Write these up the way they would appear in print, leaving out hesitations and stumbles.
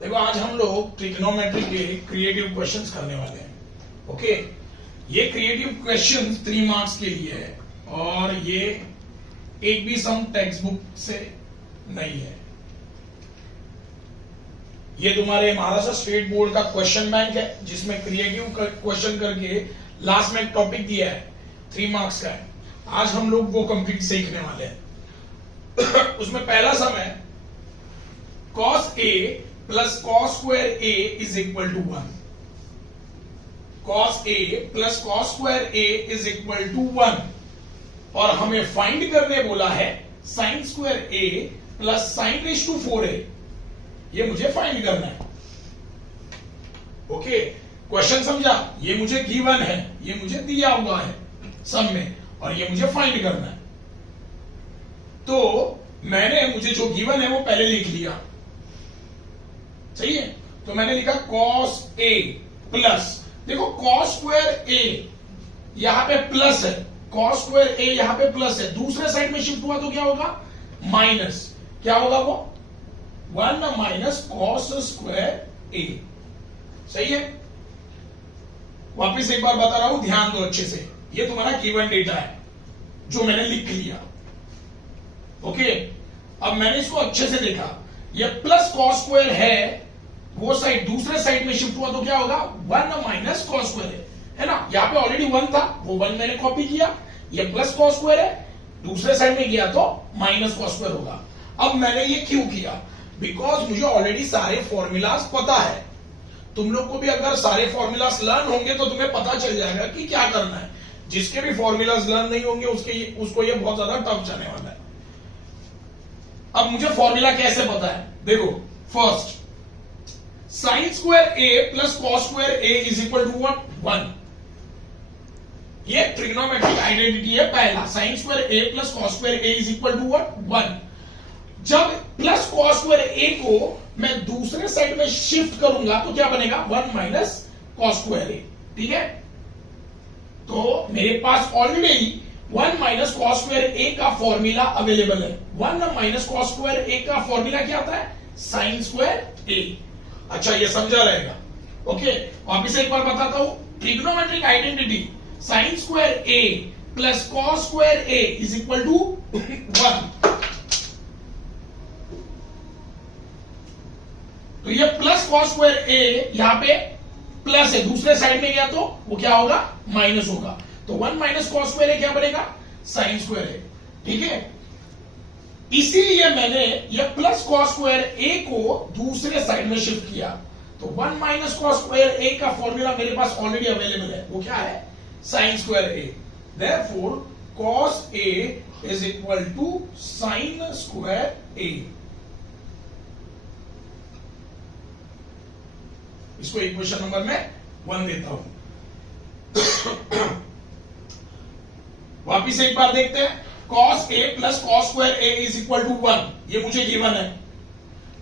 देखो आज हम लोग ट्रिग्नोमेट्री के क्रिएटिव क्वेश्चंस करने वाले हैं। ओके, ये क्रिएटिव क्वेश्चंस 3 मार्क्स के लिए है और ये एक भी सम टेक्स्ट बुक से नहीं है। ये तुम्हारे महाराष्ट्र स्टेट बोर्ड का क्वेश्चन बैंक है जिसमें क्रिएटिव क्वेश्चन करके लास्ट में एक टॉपिक दिया है, 3 मार्क्स का है। आज हम लोग वो कंप्लीट सीखने वाले हैं। उसमें पहला सम है cos A plus cos square A is equal to 1। cos A plus cos square A is equal to 1 और हमें फाइंड करने बोला है sine square A plus sine raise to 4A। ये मुझे फाइंड करना है। ओके, क्वेश्चन समझा? ये मुझे गिवन है, ये मुझे दिया हुआ है सम में और ये मुझे फाइंड करना है। तो मुझे जो गिवन है वो पहले लिख लिया, सही है। तो मैंने लिखा cos A प्लस, देखो cos स्क्वायर A यहां पे प्लस है, cos स्क्वायर A यहां पे प्लस है, दूसरे साइड में शिफ्ट हुआ तो क्या होगा? माइनस। क्या होगा वो? 1 माइनस cos स्क्वायर A। सही है। वापिस एक बार बता रहा हूं, ध्यान दो अच्छे से। ये तुम्हारा गिवन डेटा है जो मैंने लिख लिया। ओके, अब मैंने इसको अच्छे से देखा, ये प्लस cos स्क्वायर है, वो साइड दूसरे साइड में शिफ्ट हुआ तो क्या होगा? 1 माइनस कॉस स्क्वायर है ना। यहां पे ऑलरेडी 1 था, वो 1 मैंने कॉपी किया। ये प्लस कॉस स्क्वायर है, दूसरे साइड में गया तो माइनस कॉस स्क्वायर होगा। अब मैंने ये क्यों किया? बिकॉज मुझे ऑलरेडी सारे फॉर्मूलाज पता है। तुम लोग को भी अगर सारे फॉर्मूलाज लर्न होंगे तो तुम्हें पता चल जाएगा कि क्या करना है। जिसके भी फॉर्मूलाज लर्न नहीं होंगे उसको ये बहुत ज्यादा टफ जाने वाला है। अब मुझे फॉर्मूला कैसे पता है? देखो, first sine square A plus cos square A is equal to 1। ये ट्रिग्नोमेट्रिक आइडेंटिटी है पहला, sine square A plus cos square A is equal to 1। जब प्लस कॉस स्क्वायर A को मैं दूसरे साइड में शिफ्ट करूंगा तो क्या बनेगा? 1 माइनस कॉस स्क्वायर A। ठीक है, तो मेरे पास already 1 minus cos square A का फॉर्मूला अवेलेबल है। 1 माइनस कॉस स्क्वायर A का फॉर्मूला क्या आता है? Sine square A। अच्छा, ये समझा रहेगा। ओके, वापिस एक बार बताता हूं, trigonometric identity sine square A plus cos square A is equal to 1। तो ये प्लस कॉस स्क्वायर A यहां पे प्लस है, दूसरे साइड में गया तो वो क्या होगा? माइनस होगा। तो 1 माइनस कॉस स्क्वायर A क्या बनेगा? Sign square A। ठीक है, इसीलिए मैंने ये प्लस कॉस स्क्वायर A को दूसरे साइड में शिफ्ट किया। तो 1 माइनस कॉस स्क्वायर A का फॉर्मूला मेरे पास ऑलरेडी अवेलेबल है, वो क्या है? Sine square A। Therefore cos A is equal to sine square A। इसको इक्वेशन नंबर में 1 देता हूं। वापिस एक बार देखते हैं, cos A plus cos square A is equal to 1। ये मुझे गिवन है।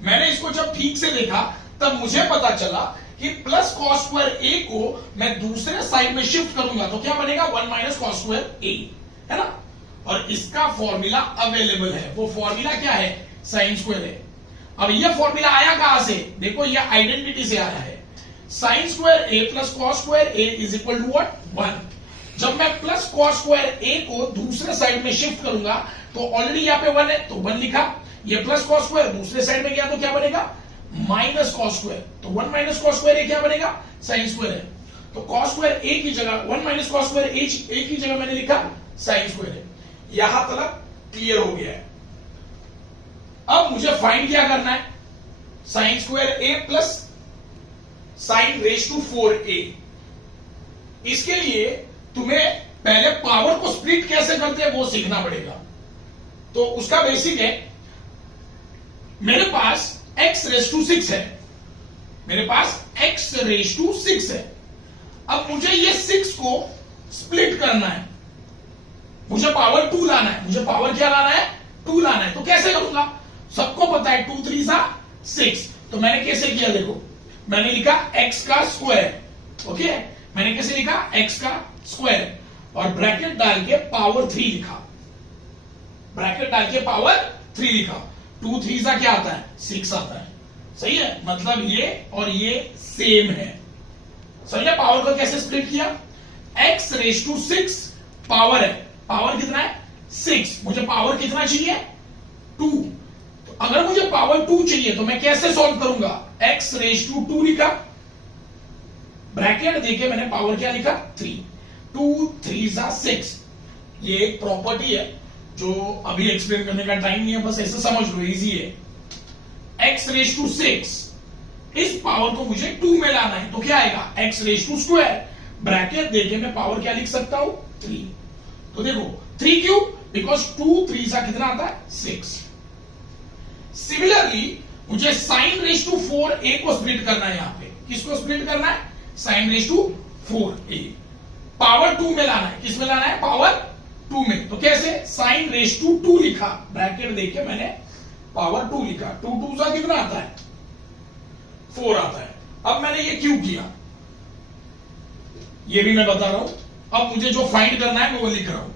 मैंने इसको जब ठीक से देखा तब मुझे पता चला कि प्लस कॉस स्क्वायर A को मैं दूसरे साइड में शिफ्ट करूंगा तो क्या बनेगा? 1 माइनस कॉस स्क्वायर A, है ना। और इसका फॉर्मूला अवेलेबल है। वो फॉर्मूला क्या है? Sine square A। अब ये फॉर्मूला आया कहां से? देखो, ये आइडेंटिटी से आया है। Sine square A plus cos square A is equal to what? 1। जब मैं प्लस कॉस स्क्वायर A को दूसरे साइड में शिफ्ट करूंगा तो ऑलरेडी यहां पे 1 है तो 1 लिखा। ये प्लस कॉस स्क्वायर दूसरे साइड में गया तो क्या बनेगा? Minus cos square. तो 1 माइनस कॉस स्क्वायर A क्या बनेगा? साइन स्क्वायर है। तो कॉस स्क्वायर A की जगह 1 माइनस कॉस स्क्वायर A की जगह मैंने लिखा साइन स्क्वायर है। यहां तक क्लियर हो गया है। अब मुझे फाइंड क्या करना है? Sine square A plus sine raise to 4A। इसके लिए तुम्हें पहले पावर को स्प्लिट कैसे करते हैं वो सीखना पड़ेगा। तो उसका बेसिक है, मेरे पास x रेज टू 6 है, मेरे पास x रेज टू 6 है। अब मुझे ये 6 को स्प्लिट करना है, मुझे पावर 2 लाना है। मुझे पावर क्या लाना है? 2 लाना है। तो कैसे करूंगा? सबको पता है 2 3 6। तो मैंने कैसे किया? देखो, मैंने लिखा x का स्क्वायर। ओके, मैंने कैसे लिखा? x का स्क्वायर और ब्रैकेट डाल के पावर 3 लिखा। ब्रैकेट डाल के पावर 3 लिखा। 2 3 क्या आता है? 6 आता है। सही है, मतलब ये और ये सेम है। समझे पावर को कैसे स्प्लिट किया? x रेज टू 6 पावर है, पावर कितना है 6, मुझे पावर कितना चाहिए 2। तो अगर मुझे पावर 2 चाहिए तो मैं कैसे सॉल्व करूंगा? x रेज टू 2 लिखा, ब्रैकेट देके मैंने पावर क्या लिखा 3, 2 3 जा 6। ये एक प्रॉपर्टी है जो अभी एक्सप्लेन करने का टाइम नहीं है, बस ऐसे समझ लो, इजी है। x रेज टू 6, इस पावर को मुझे 2 में लाना है, तो क्या आएगा x raise to square, bracket देके मैं पावर क्या लिख सकता हूं 3। तो देखो 3 क्यों? बिकॉज 2 3 सा कितना आता है 6। सिमिलरली मुझे साइन रेज टू 4a को स्प्लिट करना है, यहां पे किसको स्प्लिट करना है? Sign raise to 4a, power 2 में लाना है। किस में लाना है? पावर 2 में। तो कैसे? साइन रेज टू 2 लिखा, ब्रैकेट देके मैंने पावर 2 लिखा, 2 2 सा कितना आता है 4 आता है। अब मैंने ये क्यों किया ये भी मैं बता रहा हूं। अब मुझे जो फाइंड करना है मैं वो लिख रहा हूं,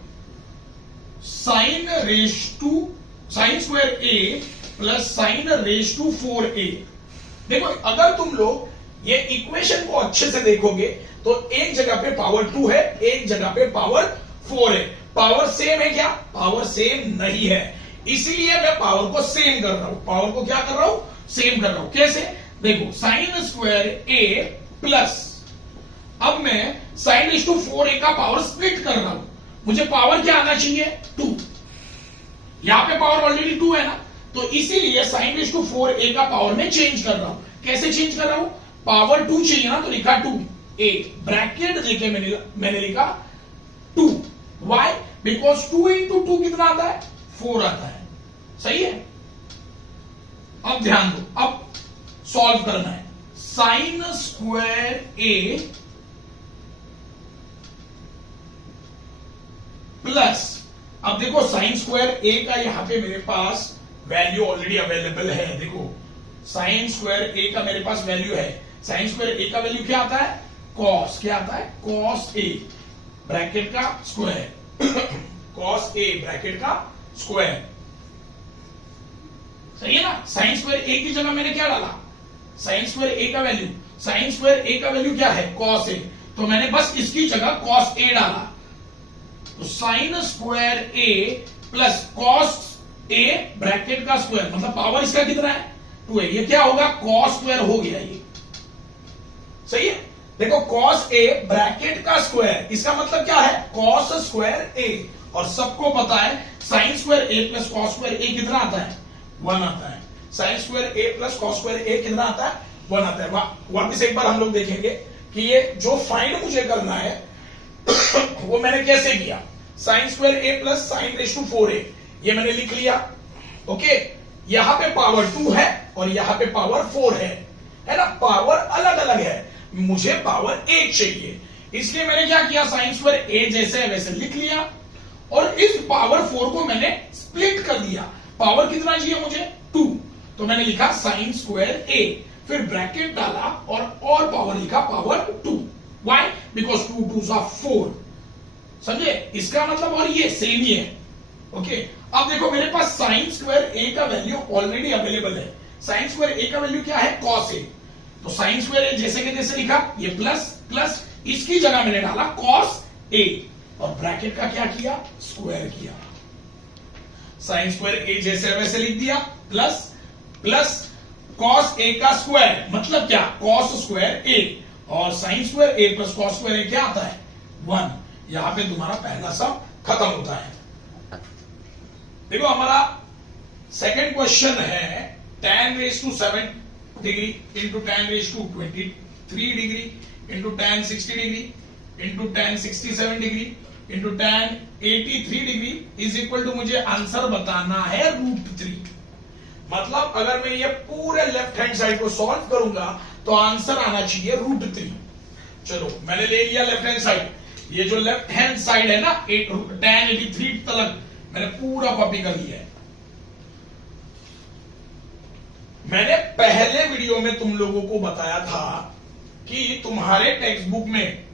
sine raise to sine square a plus sine raise to 4a। देखो अगर तुम लोग ये इक्वेशन को अच्छे से देखोगे तो एक जगह पे पावर 2 है, एक जगह पे पावर 4 है। पावर सेम है क्या? पावर सेम नहीं है, इसीलिए मैं पावर को सेम कर रहा हूं। पावर को क्या कर रहा हूं? सेम कर रहा हूं। कैसे? देखो साइन स्क्वायर a प्लस, अब मैं साइन रेज टू 4a का पावर स्प्लिट कर रहा हूं, मुझे पावर क्या आना चाहिए 2। यहां पे पावर ऑलरेडी 2 है ना, तो इसीलिए साइन रेज टू 4a का पावर में चेंज कर रहा हूं। कैसे चेंज कर रहा हूं? पावर 2 चाहिए ना, तो लिखा 2a, ब्रैकेट देके मैंने लिखा 2। वाई? बिकॉज 2 इंटू 2 कितना आता है 4 आता है। सही है। अब ध्यान दो, अब सॉल्व करना है। साइन स्क्वायर a प्लस, अब देखो साइन स्क्वायर a का यहां पे मेरे पास वैल्यू ऑलरेडी अवेलेबल है। देखो साइन स्क्वायर a का मेरे पास वैल्यू है। साइन स्क्वायर a का वैल्यू क्या आता है? कॉस। क्या आता है? कॉस a, ब्रैकेट का स्क्वायर कॉस a, ब्रैकेट का स्क्वायर। सही है ना। साइन स्क्वायर a की जगह मैंने क्या डाला? साइन स्क्वायर a का वैल्यू, साइन स्क्वायर a का वैल्यू क्या है? कॉस a, तो मैंने बस इसकी जगह कॉस a डाला। तो sine square a plus cos a, bracket का स्क्वायर, मतलब पावर इसका कितना है 2 है। ये क्या होगा? कॉस स्क्वायर हो गया ये। सही है। देखो कॉस a, ब्रैकेट का स्क्वायर, इसका मतलब क्या है? Cos square a। और सबको पता है sine square a plus cos square a कितना आता है 1 आता है। Sine square a plus cos square a कितना आता है 1 आता है। वापिस एक बार हम लोग देखेंगे कि ये जो फाइंड मुझे करना है वो मैंने कैसे किया। Sine square a plus sine raise to 4a, ये मैंने लिख लिया। ओके, यहां पे पावर 2 है और यहां पे पावर 4 है ना, पावर अलग अलग है, मुझे पावर 1 चाहिए, इसलिए मैंने क्या किया, साइन स्क्वायर a जैसे है वैसे लिख लिया और इस पावर 4 को मैंने स्प्लिट कर दिया। पावर कितना चाहिए मुझे 2, तो मैंने लिखा साइन स्क्वायर a, फिर ब्रैकेट डाला और पावर लिखा power 2। Why? Because 2 2s are 4। समझे? इसका मतलब और ये सेम ही है। ओके, अब देखो मेरे पास साइन स्क्वायर a का वैल्यू ऑलरेडी अवेलेबल है। साइन स्क्वायर a का वैल्यू क्या है? Cos a। तो साइन स्क्वायर a जैसे के जैसे लिखा, ये प्लस प्लस, इसकी जगह मैंने डाला कॉस a और ब्रैकेट का क्या किया? स्क्वायर किया। साइन स्क्वायर a जैसे वैसे लिख दिया, प्लस प्लस कॉस a का स्क्वायर, मतलब क्या? कॉस स्क्वायर a, और sign square a plus cos square a क्या आता है 1। यहां पे तुम्हारा पहला सम खत्म होता है। देखो हमारा सेकंड क्वेश्चन है tan raise to 7 degree into tan raise to 23 degree into tan 60 degree into tan 67 degree into tan 83 degree is equal to, मुझे आंसर बताना है √3। मतलब अगर मैं ये पूरे लेफ्ट हैंड साइड को सॉल्व करूंगा तो आंसर आना चाहिए √3। चलो मैंने ले लिया लेफ्ट हैंड साइड, ये जो लेफ्ट हैंड साइड है ना tan 83 तक मैंने पूरा कॉपी कर लिया है। मैंने पहले वीडियो में तुम लोगों को बताया था कि तुम्हारे टेक्स्ट बुक में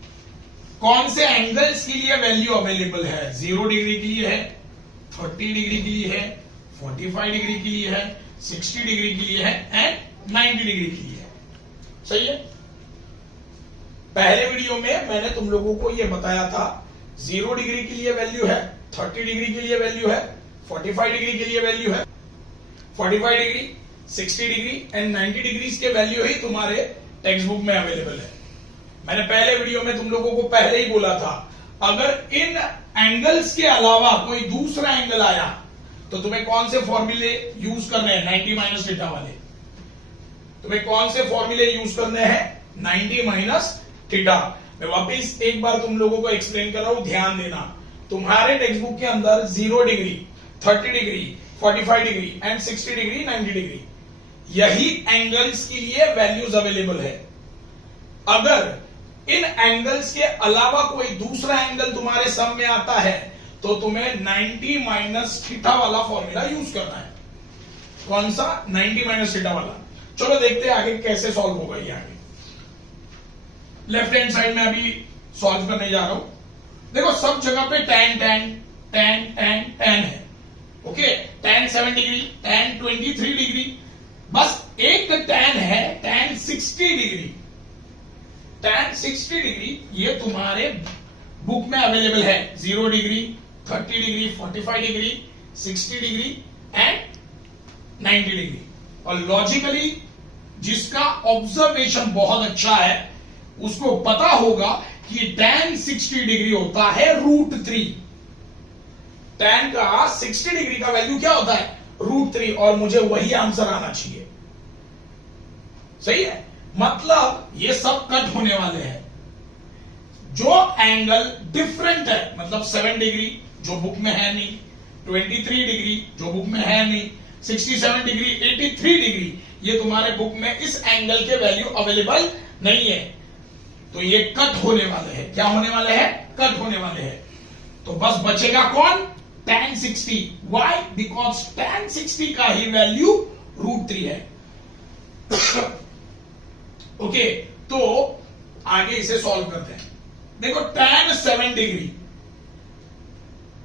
कौन से एंगल्स के लिए वैल्यू अवेलेबल है। 0 डिग्री के लिए है, 30 डिग्री के लिए है, 45 डिग्री के लिए है, 60 डिग्री के लिए है एंड 90 डिग्री के लिए है। सही है। पहले वीडियो में मैंने तुम लोगों को यह बताया था 0 डिग्री के लिए वैल्यू है, 30 डिग्री के लिए वैल्यू है, 45 डिग्री के लिए वैल्यू है, 45 डिग्री, 60 डिग्री एंड 90 डिग्री के वैल्यू ही तुम्हारे टेक्स्ट बुक में अवेलेबल है। मैंने पहले वीडियो में तुम लोगों को पहले ही बोला था, अगर इन एंगल्स के अलावा कोई दूसरा एंगल आया तो तुम्हें कौन से फॉर्मूले यूज करने हैं, 90 माइनस थीटा वाले। तुम्हें कौन से फॉर्मूले यूज करने हैं, 90 माइनस थीटा। मैं वापिस एक बार तुम लोगों को एक्सप्लेन कर रहा हूं, ध्यान देना। तुम्हारे टेक्स्ट बुक के अंदर 0 degree, 30 degree, 45 degree and 60 degree, 90 degree, यही एंगल्स के लिए वैल्यूज अवेलेबल है। अगर इन एंगल्स के अलावा कोई दूसरा एंगल तुम्हारे सम में आता है तो तुम्हें 90 माइनस थीटा वाला फॉर्मूला यूज करना है। कौन सा, 90 माइनस थीटा वाला। चलो देखते हैं आगे कैसे सॉल्व होगा ये। आगे लेफ्ट हैंड साइड में अभी सॉल्व करने जा रहा हूं। देखो सब जगह पे tan tan tan tan tan है। Okay, tan 7 degree, tan 23 degree, बस एक tan है tan 60 डिग्री। tan 60 डिग्री ये तुम्हारे बुक में अवेलेबल है। 0 degree, 30 degree, 45 degree, 60 degree and 90 degree. और लॉजिकली जिसका ऑब्जर्वेशन बहुत अच्छा है उसको पता होगा कि tan 60 डिग्री होता है √3। tan का 60 डिग्री का वैल्यू क्या होता है, √3, और मुझे वही आंसर आना चाहिए। सही है, मतलब ये सब कट होने वाले हैं। जो एंगल डिफरेंट है, मतलब 7 डिग्री जो बुक में है नहीं, 23 डिग्री जो बुक में है नहीं, 67 डिग्री, 83 डिग्री, ये तुम्हारे बुक में इस एंगल के वैल्यू अवेलेबल नहीं है, तो ये कट होने वाले हैं। क्या होने वाले हैं, कट होने वाले हैं। तो बस बचेगा कौन, tan 60। वाई, बिकॉज tan 60 का ही वैल्यू √3 है। ओके, तो आगे इसे सॉल्व करते हैं। देखो tan 7 डिग्री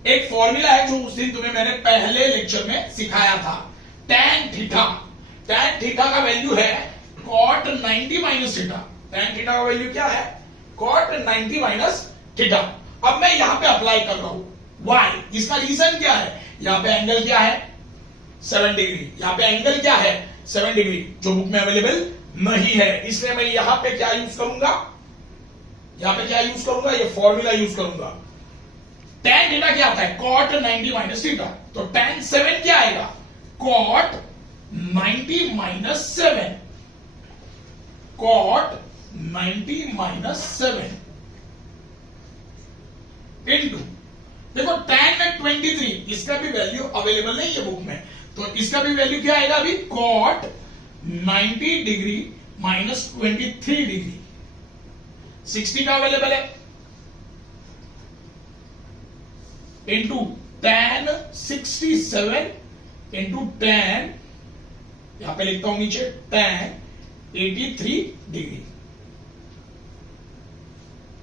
एक फॉर्मूला है जो उस दिन तुम्हें मैंने पहले लेक्चर में सिखाया था। tan थीटा, tan थीटा का वैल्यू है cot 90 minus theta. tan theta का वैल्यू क्या है, cot 90 माइनस थीटा। अब मैं यहां पे अप्लाई कर रहा हूं, वाई, इसका रीजन क्या है, यहां पे एंगल क्या है, 7 डिग्री, यहां पे एंगल क्या है, 7 डिग्री, जो बुक में अवेलेबल नहीं है। इसलिए मैं यहां पे क्या यूज करूंगा, यहां पे क्या यूज करूंगा, ये फॉर्मूला यूज करूंगा। tan थीटा क्या आता है, cot 90 माइनस थीटा। तो tan 7 क्या आएगा, cot 90 minus 7, cot 90 minus 7 into, देखो tan में 23, इसका भी वैल्यू अवेलेबल नहीं है बुक में, तो इसका भी वैल्यू क्या आएगा अभी, cot 90 डिग्री माइनस 23 डिग्री। 60 का अवेलेबल है, इंटू tan 67 इंटू tan, यहां पे लिखता हूं नीचे, tan 83 डिग्री।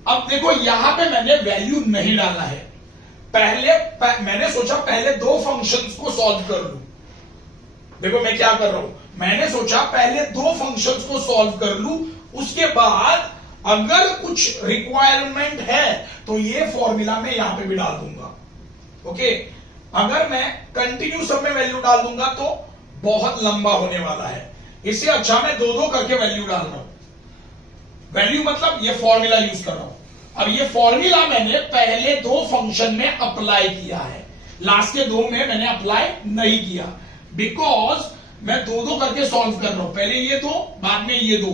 अब देखो यहां पे मैंने वैल्यू नहीं डाला है। मैंने सोचा पहले दो फंक्शंस को सॉल्व कर लूं। देखो मैं क्या कर रहा हूं, मैंने सोचा पहले दो फंक्शंस को सॉल्व कर लूं, उसके बाद अगर कुछ रिक्वायरमेंट है तो ये फॉर्मूला मैं यहां पे भी डाल दूंगा। ओके, अगर मैं कंटिन्यू सब में वैल्यू डाल दूंगा तो बहुत लंबा होने वाला है, इससे अच्छा मैं दो दो करके वैल्यू डाल रहा हूं। वैल्यू मतलब ये फॉर्मूला यूज कर रहा हूं। अब ये फॉर्मूला मैंने पहले दो फंक्शन में अप्लाई किया है, लास्ट के दो में मैंने अप्लाई नहीं किया, बिकॉज मैं दो दो करके सॉल्व कर रहा हूं, पहले ये दो बाद में ये दो,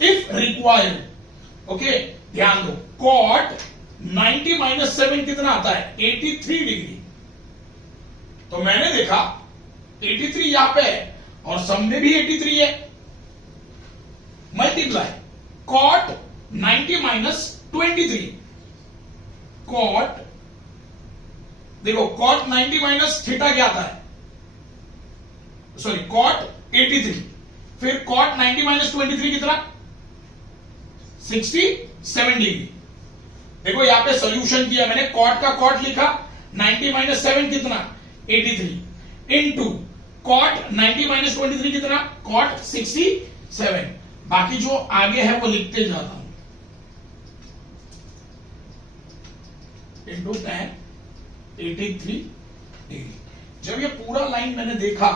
इफ रिक्वायर्ड। ओके, ध्यान दो, cot 90 माइनस 7 कितना आता है, 83 डिग्री। तो मैंने देखा 83 यहां पे है और सम में भी 83 है, मल्टीप्लाई cot 90 माइनस 23, cot, देखो cot 90 माइनस थीटा क्या आता है, सॉरी cot 83, फिर cot 90 माइनस 23 कितना, 67 डिग्री। देखो यहां पे सॉल्यूशन किया मैंने, cot का cot लिखा, 90 माइनस 7 कितना, 83, इनटू कॉट 90 माइनस 23 कितना, कॉट 67। बाकी जो आगे है वो लिखते जाता हूं, इंटू 10 83 डिग्री। जब ये पूरा लाइन मैंने देखा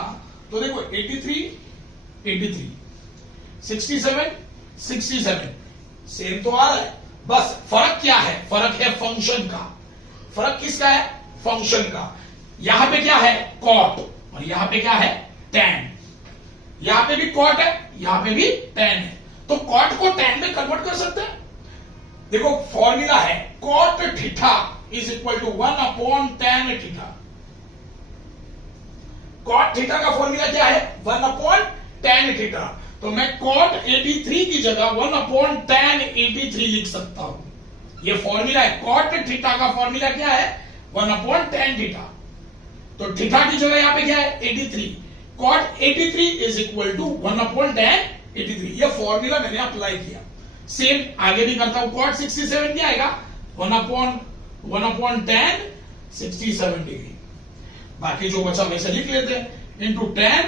तो देखो 83 83 67 67 सेम तो आ रहा है, बस फर्क क्या है, फर्क है फंक्शन का। फर्क किसका है, फंक्शन का। यहां पे क्या है, कॉट, और यहां पे क्या है, tan। यहां पे भी कॉट है, यहां पे भी tan है, तो कॉट को tan में कन्वर्ट कर सकते हैं। देखो फॉर्मूला है cot theta is equal to 1/tan theta. Cot theta का फॉर्मूला क्या है, 1/tan थीटा। तो मैं कॉट 83 की जगह 1/tan 83 लिख सकता हूं। ये फॉर्मूला है, कॉट थीटा का फॉर्मूला क्या है, 1/tan थीटा। तो थीटा की जगह यहां पे क्या है, 83। Cot 83 is equal to 1/tan 83। ये फॉर्मूला मैंने अप्लाई किया। सेम आगे भी करता हूं, कॉट 67 क्या आएगा, 1/tan 67 डिग्री। बाकी जो बचा वैसे लिख लेते हैं, into tan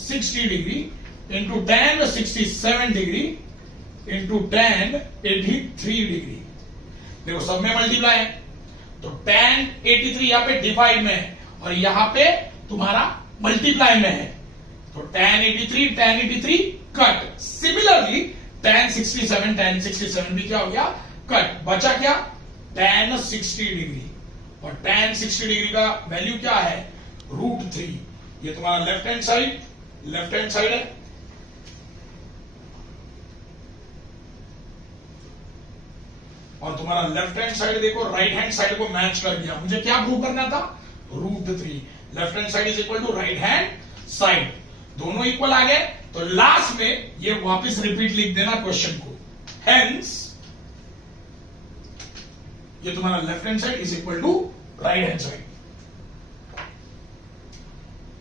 60 degree into tan 67 degree into tan 83 degree. देखो सब में मल्टीप्लाई है, तो tan 83 यहां पे डिवाइड में है और यहां पे तुम्हारा मल्टीप्लाई में है, तो tan 83 कट। सिमिलरली tan 67 भी क्या हो गया, कट। बचा क्या, tan 60 डिग्री, और tan 60 डिग्री का वैल्यू क्या है, √3। ये तुम्हारा लेफ्ट हैंड साइड है। और तुम्हारा लेफ्ट हैंड साइड देखो राइट हैंड साइड को मैच कर दिया। मुझे क्या प्रूव करना था, √3। Left hand side is equal to right hand side, दोनों इक्वल आ गए। तो लास्ट में ये वापस रिपीट लिख देना क्वेश्चन को। हेंस ये तुम्हारा left hand side is equal to right hand side.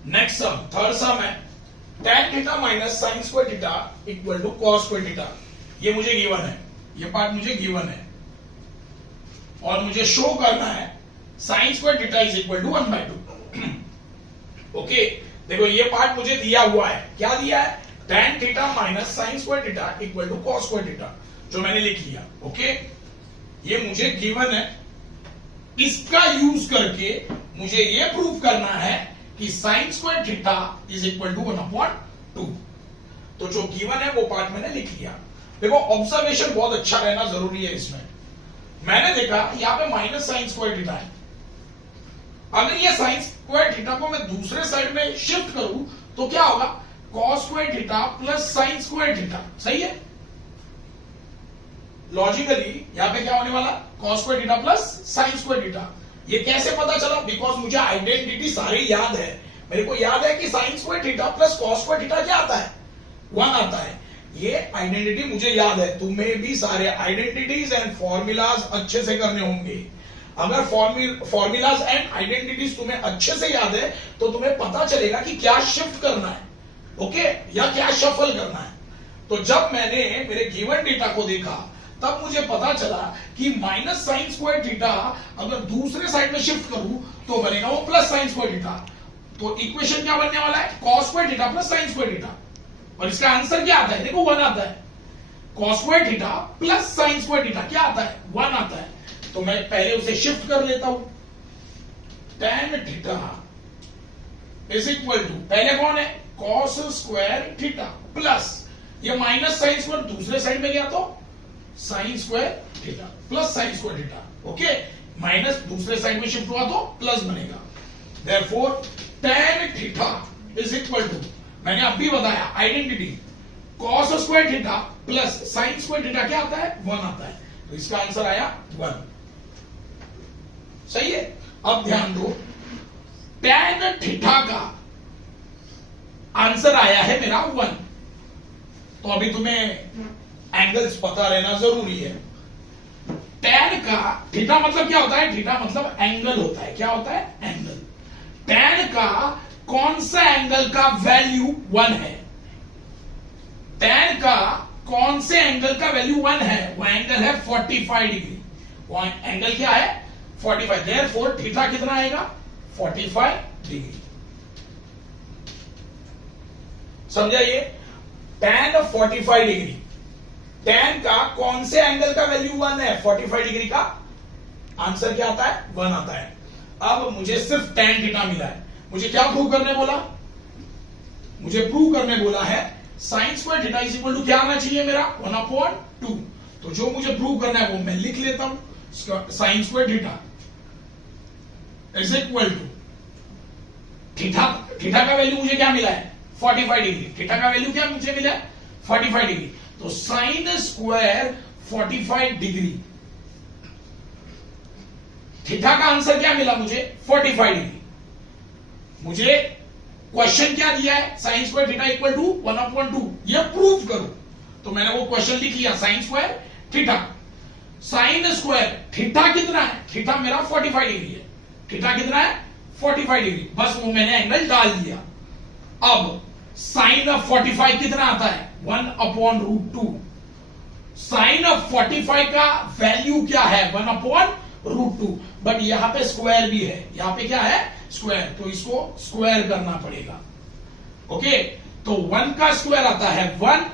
Next sum, third sum है tan theta minus sine square theta equal to cos square theta. ये मुझे गिवन है, ये पार्ट मुझे गिवन है, और मुझे शो करना है sine square theta is equal to 1/2। Okay, देखो ये पार्ट मुझे दिया हुआ है, क्या दिया है, tan theta minus sine square theta equal to cos square theta, जो मैंने लिख लिया। ओके, ये मुझे गिवन है, इसका यूज करके मुझे ये प्रूव करना है कि sine square theta is equal to 1/2। तो जो गिवन है वो पार्ट मैंने लिख लिया। देखो ऑब्जर्वेशन बहुत अच्छा रहना जरूरी है इसमें। मैंने देखा यहां पे माइनस साइन स्क्वायर थीटा है, अगर ये साइन स्क्वायर थीटा को मैं दूसरे साइड में शिफ्ट करूं तो क्या होगा, cos square theta plus sine square theta. सही है, लॉजिकली यहां पे क्या होने वाला, cos square theta plus sine square theta. ये कैसे पता चला, बिकॉज मुझे आइडेंटिटी सारी याद है। मेरे को याद है कि sine square theta plus cos square theta क्या आता है, 1 आता है। ये आइडेंटिटी मुझे याद है, तुम्हें भी सारे आइडेंटिटीज एंड फॉर्मूलाज अच्छे से करने होंगे। अगर फॉर्मूलाज एंड आइडेंटिटीज तुम्हें अच्छे से याद है तो तुम्हें पता चलेगा कि क्या शिफ्ट करना है, ओके, या क्या शफल करना है। तो जब मैंने मेरे गिवन डेटा को देखा तब मुझे पता चला कि माइनस साइन स्क्वायर थीटा अगर दूसरे साइड में शिफ्ट करूं तो बनेगा वो प्लस साइन स्क्वायर थीटा। तो इक्वेशन क्या बनने वाला है, cos square theta plus sine square theta, और इसका आंसर क्या आता है, देखो 1 आता है। Cos square theta plus sine square theta क्या आता है, 1 आता है। तो मैं पहले उसे शिफ्ट कर लेता हूं, tan theta is equal to, पहले कौन है, कॉस स्क्वायर थीटा प्लस ये माइनस साइन स्क्वायर दूसरे साइड में गया तो sine square theta plus sine square theta. Okay, minus दूसरे साइड में शिफ्ट हुआ तो प्लस बनेगा। Therefore tan theta is equal to, मैंने अभी बताया identity, cos square theta plus sine square theta क्या आता है, 1 आता है। तो इसका आंसर आया 1। सही है। अब ध्यान दो, tan थीटा का आंसर आया है मेरा 1। तो अभी तुम्हें एंगल्स पता रहना जरूरी है। tan का थीटा मतलब क्या होता है, थीटा मतलब एंगल होता है। क्या होता है, एंगल। tan का कौन सा एंगल का वैल्यू 1 है, tan का कौन से एंगल का वैल्यू 1 है, वो एंगल है 45 डिग्री। वो एंगल क्या है, 45। देयरफॉर थीटा कितना आएगा, 45 डिग्री। समझा ये? tan 45 डिग्री, tan का कौन से एंगल का वैल्यू 1 है? 45 डिग्री का आंसर क्या आता है? 1 आता है। अब मुझे सिर्फ tan थीटा मिला है, मुझे क्या प्रूव करने बोला? मुझे प्रूव करने बोला है sin square theta is equal to क्या आना चाहिए मेरा? 1/2। तो जो मुझे प्रूव करना है वो मैं लिख लेता हूं, sin square theta is equal to theta, theta का वैल्यू मुझे क्या मिला है? 45 डिग्री। थीटा का वैल्यू क्या मुझे मिला है? 45 डिग्री। तो साइन स्क्वायर 45 डिग्री, थीटा का आंसर क्या मिला मुझे? 45 डिग्री। मुझे क्वेश्चन क्या दिया है? Sine square theta equal to 1/2, ये प्रूव करो। तो मैंने वो क्वेश्चन लिख लिया, sign square theta, sign square theta कितना है? थीटा मेरा 45 डिग्री है। थीटा कितना है? 45 डिग्री। बस वो मैंने एंगल डाल दिया। अब साइन ऑफ 45 कितना आता है? 1/√2। साइन ऑफ 45 का वैल्यू क्या है? 1/√2। बट यहां पे स्क्वायर भी है, यहां पे क्या है? स्क्वायर, तो इसको स्क्वायर करना पड़ेगा। ओके, तो 1 का स्क्वायर आता है 1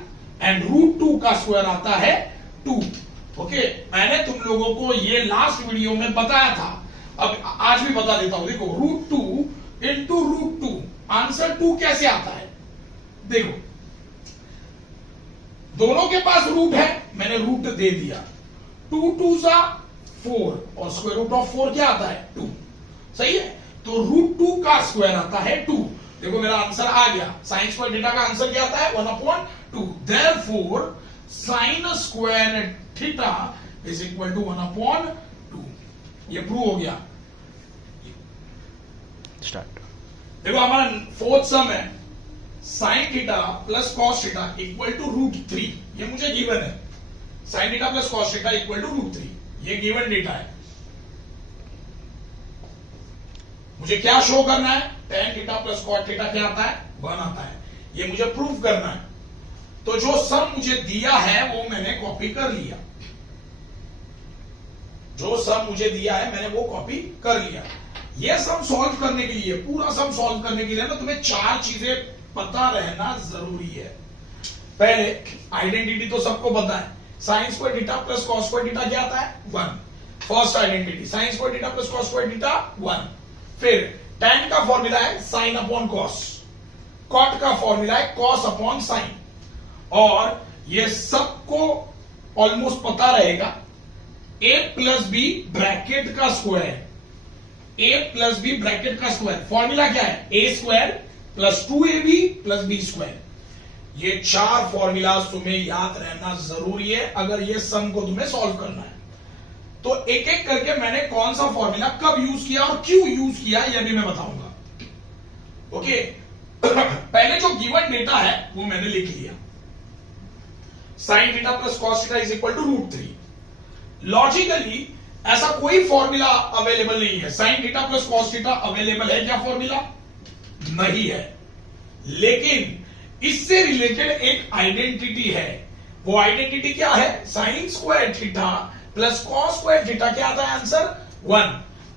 एंड √2 का स्क्वायर आता है 2। ओके, मैंने तुम लोगों को ये लास्ट वीडियो में बताया था, अब आज भी बता देता हूं। देखो, √2 इंटू √2, आंसर 2 कैसे आता है? देखो, दोनों के पास रूट है, मैंने रूट दे दिया। 2 2 4 और स्क्वायर रूट ऑफ 4 क्या आता है? 2। सही है, तो √2 का स्क्वायर आता है 2। देखो मेरा आंसर आ गया। साइन स्क्वायर थीटा का आंसर क्या आता है? 1/2। Therefore sine square theta is equal to 1/2। ये प्रूव हो गया। स्टार्ट। देखो हमारा फोर्थ सम है, sine theta plus cos theta equal to √3। ये मुझे गिवन है, sine theta plus cos theta equal to √3, ये गिवन डेटा है। मुझे क्या शो करना है? tan theta plus cos theta क्या आता है? 1 आता है। ये मुझे प्रूफ करना है। तो जो सम मुझे दिया है वो मैंने कॉपी कर लिया, जो सम मुझे दिया है मैंने वो कॉपी कर लिया। ये सम सॉल्व करने के लिए, पूरा सम सॉल्व करने के लिए ना तुम्हें 4 चीजें पता रहना जरूरी है। पहले आइडेंटिटी तो सबको पता है, sine square theta plus cos square theta क्या आता है? 1। First identity, sine square theta plus cos square theta 1। फिर tan का फॉर्मूला है साइन अपॉन कॉस, कॉट का फॉर्मूला है कॉस अपॉन साइन, और ये सबको ऑलमोस्ट पता रहेगा a प्लस बी ब्रैकेट का square, a plus b bracket का स्क्वायर। फॉर्मूला क्या है? a square plus 2ab plus b square. ये 4 फॉर्मूलाज तुम्हें याद रहना जरूरी है अगर ये सम को तुम्हें सॉल्व करना है। तो एक एक करके मैंने कौन सा फॉर्मूला कब यूज किया और क्यों यूज किया यह भी मैं बताऊंगा। ओके, पहले जो गिवन डेटा है वो मैंने लिख लिया, sine theta plus cos theta is equal to √3। Logically ऐसा कोई फॉर्मूला अवेलेबल नहीं है। Sine theta plus cos theta available है क्या फॉर्मूला? नहीं है, लेकिन इससे रिलेटेड एक आइडेंटिटी है। वो आइडेंटिटी क्या है? Sine square theta plus cos square theta क्या आता है? आंसर 1।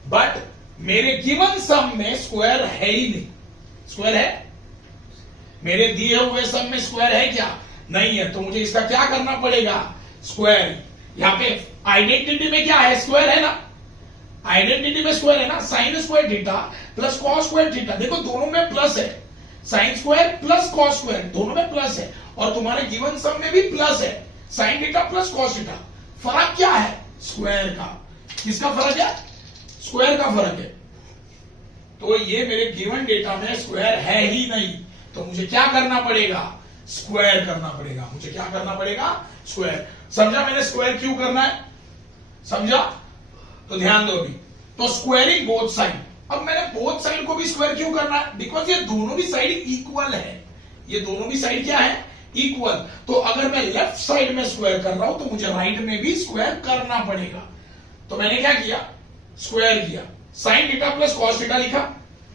बट मेरे गिवन सम में स्क्वायर है ही नहीं। स्क्वायर है? मेरे दिए हुए सम में स्क्वायर है क्या? नहीं है। तो मुझे इसका क्या करना पड़ेगा? स्क्वायर। यहां पे आइडेंटिटी में क्या है? स्क्वायर है ना, आइडेंटिटी में स्क्वायर है ना। Sign square theta plus cos square theta, देखो दोनों में प्लस है, sine square plus cos square दोनों में प्लस है, और तुम्हारे गिवन सम में भी प्लस है, sine theta plus cos theta. फर्क क्या है? स्क्वायर का। किसका फर्क है? स्क्वायर का फर्क है। तो ये मेरे गिवन डेटा में स्क्वायर है ही नहीं, तो मुझे क्या करना पड़ेगा? स्क्वायर करना पड़ेगा। मुझे क्या करना पड़ेगा? स्क्वायर। समझा मैंने स्क्वायर क्यों करना है? समझा? तो ध्यान दो अभी। तो स्क्वायरिंग बोथ साइड। अब मैंने बोथ साइड को भी स्क्वायर क्यों करना है? बिकॉज ये दोनों भी साइड इक्वल है। ये दोनों भी साइड क्या है? इक्वल। तो अगर मैं लेफ्ट साइड में स्क्वायर कर रहा हूं तो मुझे राइट में भी स्क्वायर करना पड़ेगा। तो मैंने क्या किया? स्क्वायर किया। Sign theta plus cos theta लिखा,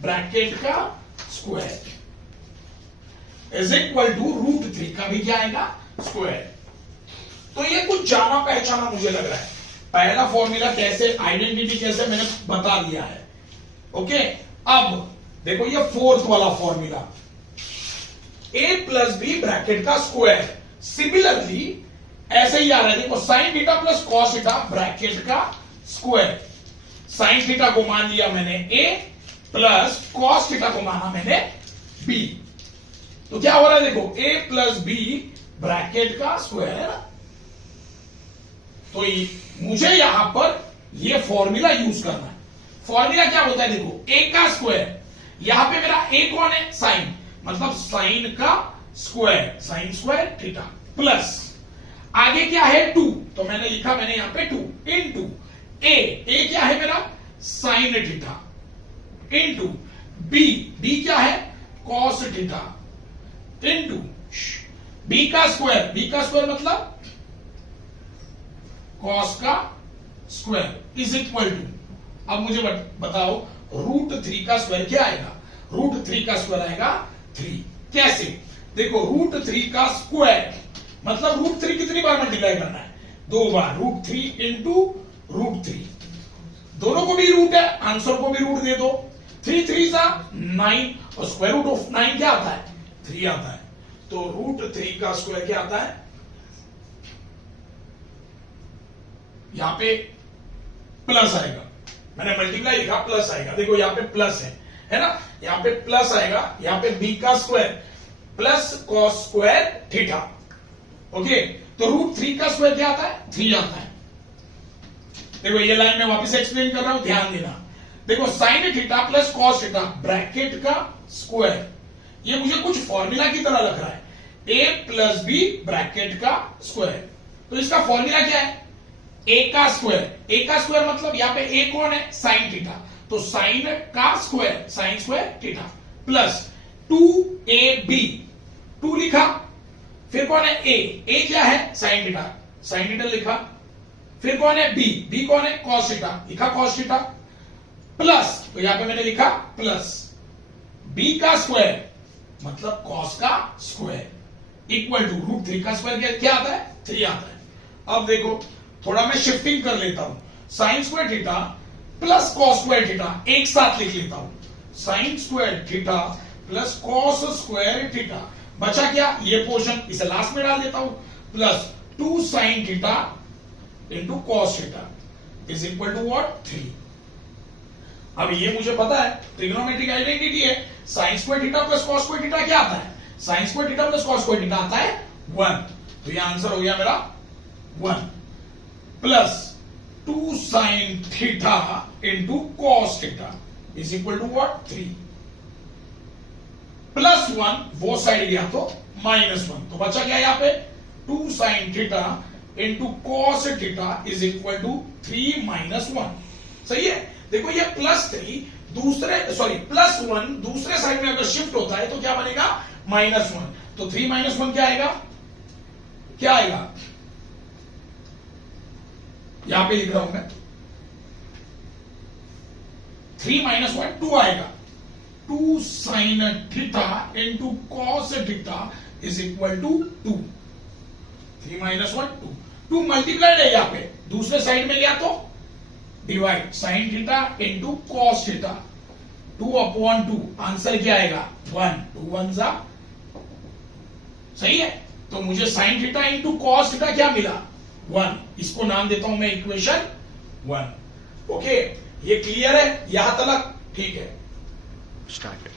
ब्रैकेट का स्क्वायर इज इक्वल टू √3 का भी क्या आएगा? स्क्वायर। तो ये कुछ जाना पहचाना मुझे लग रहा है। पहला फॉर्मूला कैसे, आइडेंटिटी कैसे, मैंने बता दिया है। ओके, अब देखो ये फोर्थ वाला फॉर्मूला, ए प्लस बी ब्रैकेट का स्क्वायर। सिमिलरली ऐसे ही आ रहा है, देखो sign theta plus cos theta bracket का स्क्वायर। साइन थीटा को मान लिया मैंने ए प्लस कॉस थीटा को माना मैंने बी। तो क्या हो रहा है, देखो ए प्लस बी ब्रैकेट का स्क्वायर है ना। तो मुझे यहां पर ये फॉर्मूला यूज करना है। फॉर्मूला क्या होता है, देखो ए का स्क्वायर, यहां पे मेरा ए कौन है, साइन, मतलब साइन का square, sign square theta, plus आगे क्या है 2, तो मैंने लिखा मैंने यहां पे 2 इनटू ए क्या है मेरा साइन थीटा, इनटू बी क्या है कॉस थीटा, इनटू बी का स्क्वायर मतलब कॉस का स्क्वायर इज इक्वल टू, अब मुझे बताओ √3 का स्क्वायर क्या आएगा, √3 का स्क्वायर आएगा 3। कैसे, देखो √3 का स्क्वायर मतलब √3 कितनी बार मल्टीप्लाई करना है, 2 बार, √3 इंटू √3, दोनों को भी रूट है, आंसर को भी रूट दे दो। 3 3 9 और स्क्वायर रूट ऑफ 9 क्या आता है, 3 आता है। तो √3 का स्क्वायर क्या आता है, यहां पे प्लस आएगा, मैंने मल्टीप्लाई लिखा प्लस आएगा, देखो यहां पे प्लस है ना, यहां पे प्लस आएगा, यहां पे बी का square plus cos square theta. Okay, तो √3 का स्क्वायर क्या आता है, 3 आता है। देखो ये लाइन मैं वापस एक्सप्लेन कर रहा हूं, ध्यान देना। देखो sign theta plus cos theta bracket का स्क्वायर, ये मुझे कुछ फॉर्मूला की तरह लग रहा है, ए प्लस बी ब्रैकेट का स्क्वायर। तो इसका फॉर्मूला क्या है, ए का स्क्वायर मतलब यहां पे ए कौन है, साइन थीटा, तो साइन का square sine square theta plus 2ab, 2 लिखा, फिर कौन है ए क्या है साइन थीटा लिखा, फिर कौन है बी कौन है कॉस थीटा, लिखा कॉस थीटा, प्लस तो यहां पे मैंने लिखा प्लस बी का स्क्वायर मतलब कॉस का स्क्वायर इक्वल टू √3 का स्क्वायर क्या आता है, 3 आता है। अब देखो थोड़ा मैं शिफ्टिंग कर लेता हूं, sign square theta plus cos square theta एक साथ लिख लेता हूं, sign square theta plus cos square theta, बचा क्या ये पोर्शन, इसे लास्ट में डाल देता हूं, plus 2 sine theta into cos theta is equal to what, 3। अब ये मुझे पता है ट्रिग्नोमेट्रिक आइडेंटिटी है, sine square theta plus cos square theta क्या आता है, sine square theta plus cos square theta आता है 1, तो ये आंसर हो गया मेरा 1 plus 2 sine theta into cos theta is equal to what, 3 plus 1 वो साइड गया तो -1, तो बचा क्या यहां पे 2 sine theta into cos theta is equal to 3 -1। सही है, देखो ये +3 प्लस 1 दूसरे साइड में अगर शिफ्ट होता है तो क्या बनेगा -1, तो 3 -1 क्या आएगा, यहां पे लिख रहा हूं मैं 3 -1 2 आएगा, 2 sine theta into cos theta is equal to 2, 3 -1 2 multiplied है, यहां पे दूसरे साइड में गया तो divide, sine theta into cos theta 2/2, answer क्या आएगा 1, 2 1 जा, सही है। तो मुझे sign theta into cos theta क्या मिला 1, इसको नाम देता हूं मैं इक्वेशन 1। ओके, ये क्लियर है यहां तक, ठीक है। स्टार्ट।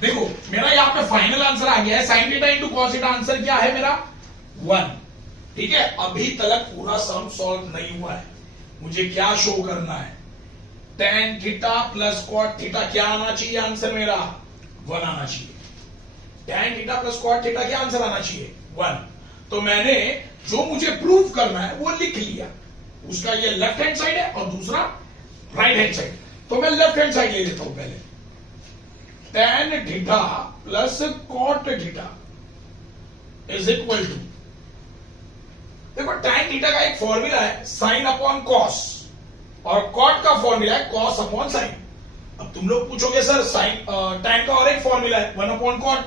देखो मेरा यहां पे फाइनल आंसर आ गया है, sine theta into cos theta answer क्या है मेरा 1, ठीक है। अभी तक पूरा सम सॉल्व नहीं हुआ है, मुझे क्या शो करना है, tan theta plus cot theta क्या आना चाहिए आंसर मेरा 1 आना चाहिए, tan theta plus cot theta क्या आंसर आना चाहिए 1। तो मैंने जो मुझे प्रूव करना है वो लिख लिया, उसका ये लेफ्ट हैंड साइड है और दूसरा राइट हैंड साइड, तो मैं लेफ्ट हैंड साइड ले लेता हूं पहले, tan theta plus cot theta is equal to, देखो tan थीटा का एक फॉर्मूला है साइन अपॉन कॉस और कॉट का फॉर्मूला है कॉस अपॉन साइन। अब तुम लोग पूछोगे सर साइन tan का और एक फॉर्मूला है 1/cot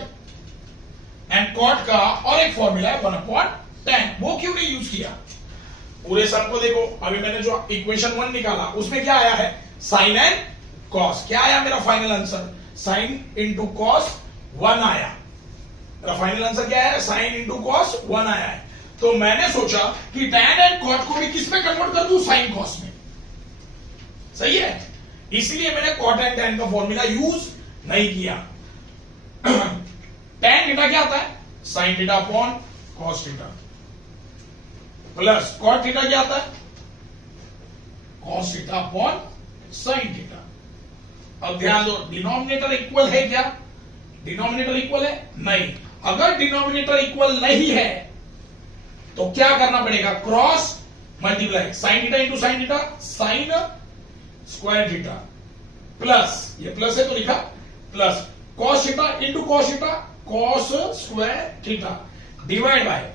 एंड कॉट का और एक फॉर्मूला है 1/tan, वो क्यों नहीं यूज किया, पूरे सम को देखो। अभी मैंने जो इक्वेशन 1 निकाला उसमें क्या आया है साइन एंड कॉस, क्या आया मेरा final answer sine into cos 1 आया, फाइनल आंसर क्या है? साइन इंटू कॉस 1 आया है। तो मैंने सोचा कि टैन एंड कॉट को भी किस में कन्वर्ट कर दूं? साइन कॉस में। सही है, इसलिए मैंने कॉट एंड टैन का फॉर्मूला यूज नहीं किया। टैन थीटा क्या आता है? Sine theta upon cos theta, plus cot theta क्या आता है? Cos theta upon sine theta. अब ध्यान दो, डिनोमिनेटर इक्वल है क्या? डिनोमिनेटर इक्वल है? नहीं। अगर डिनोमिनेटर इक्वल नहीं है तो क्या करना पड़ेगा? Cross multiply, sign theta into sine theta, sign square theta, plus, ये प्लस है तो लिखा plus cos theta into cos theta, cos square theta, divide by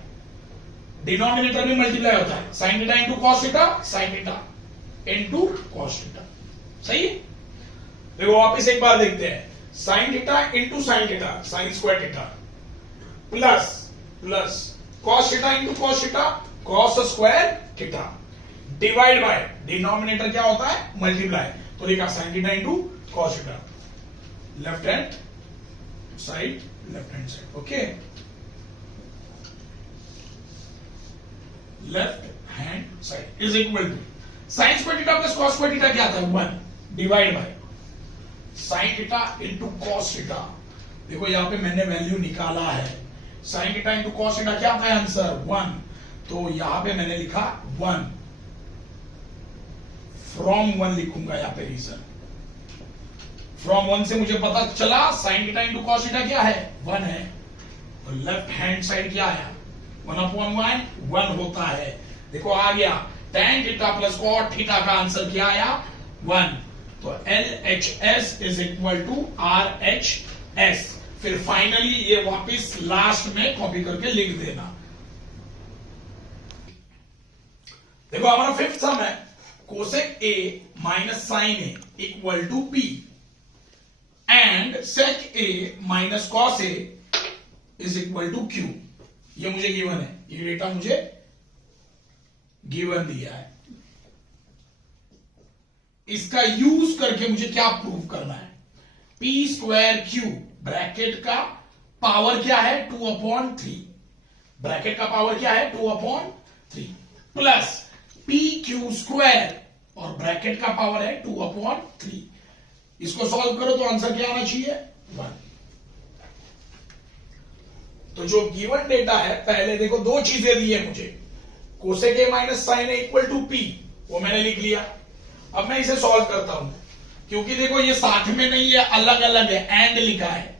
denominator में मल्टीप्लाई होता है, sine theta into cos theta, sign theta into cos theta. सही है? देखो वापिस एक बार देखते हैं, sign theta into sine theta, sign square theta, plus plus cos theta into cos theta, cos square theta, divide by denominator क्या होता है? मल्टीप्लाई, तो लिखा sine theta into cos theta, left hand side, left hand side. Okay, left hand side is equal to sine square theta plus cos square theta क्या आता है? 1 divide by sine theta into cos theta. देखो यहां पे मैंने value निकाला है, sine theta into cos theta क्या आता है? आंसर 1। तो यहां पे मैंने लिखा 1, फ्रॉम 1 लिखूंगा यहां पे रीजन। फ्रॉम 1 से मुझे पता चला sign theta into cos theta क्या है? 1 है। तो लेफ्ट हैंड साइड क्या आया? 1/1 1 होता है। देखो आ गया, tan theta plus cot theta का आंसर क्या आया? 1। तो LHS is equal to RHS। फिर फाइनली ये वापस लास्ट में कॉपी करके लिख देना। देखो हमारा फिफ्थ सम है, cosec A minus sine A equal to P and sec A minus cos A is equal to Q। ये मुझे गिवन है, ये डेटा मुझे गिवन दिया है। इसका यूज करके मुझे क्या प्रूव करना है? पी स्क्वायर क्यू ब्रैकेट का पावर क्या है? 2/3। ब्रैकेट का पावर क्या है? 2/3 प्लस पी क्यू स्क्वायर और ब्रैकेट का पावर है 2/3। इसको सॉल्व करो तो आंसर क्या आना चाहिए? 1। तो जो गिवन डेटा है, पहले देखो दो चीजें दी है मुझे, cosec A minus sine A equal to P, वो मैंने लिख लिया। अब मैं इसे सॉल्व करता हूं, क्योंकि देखो ये साथ में नहीं है, अलग अलग है, एंड लिखा है,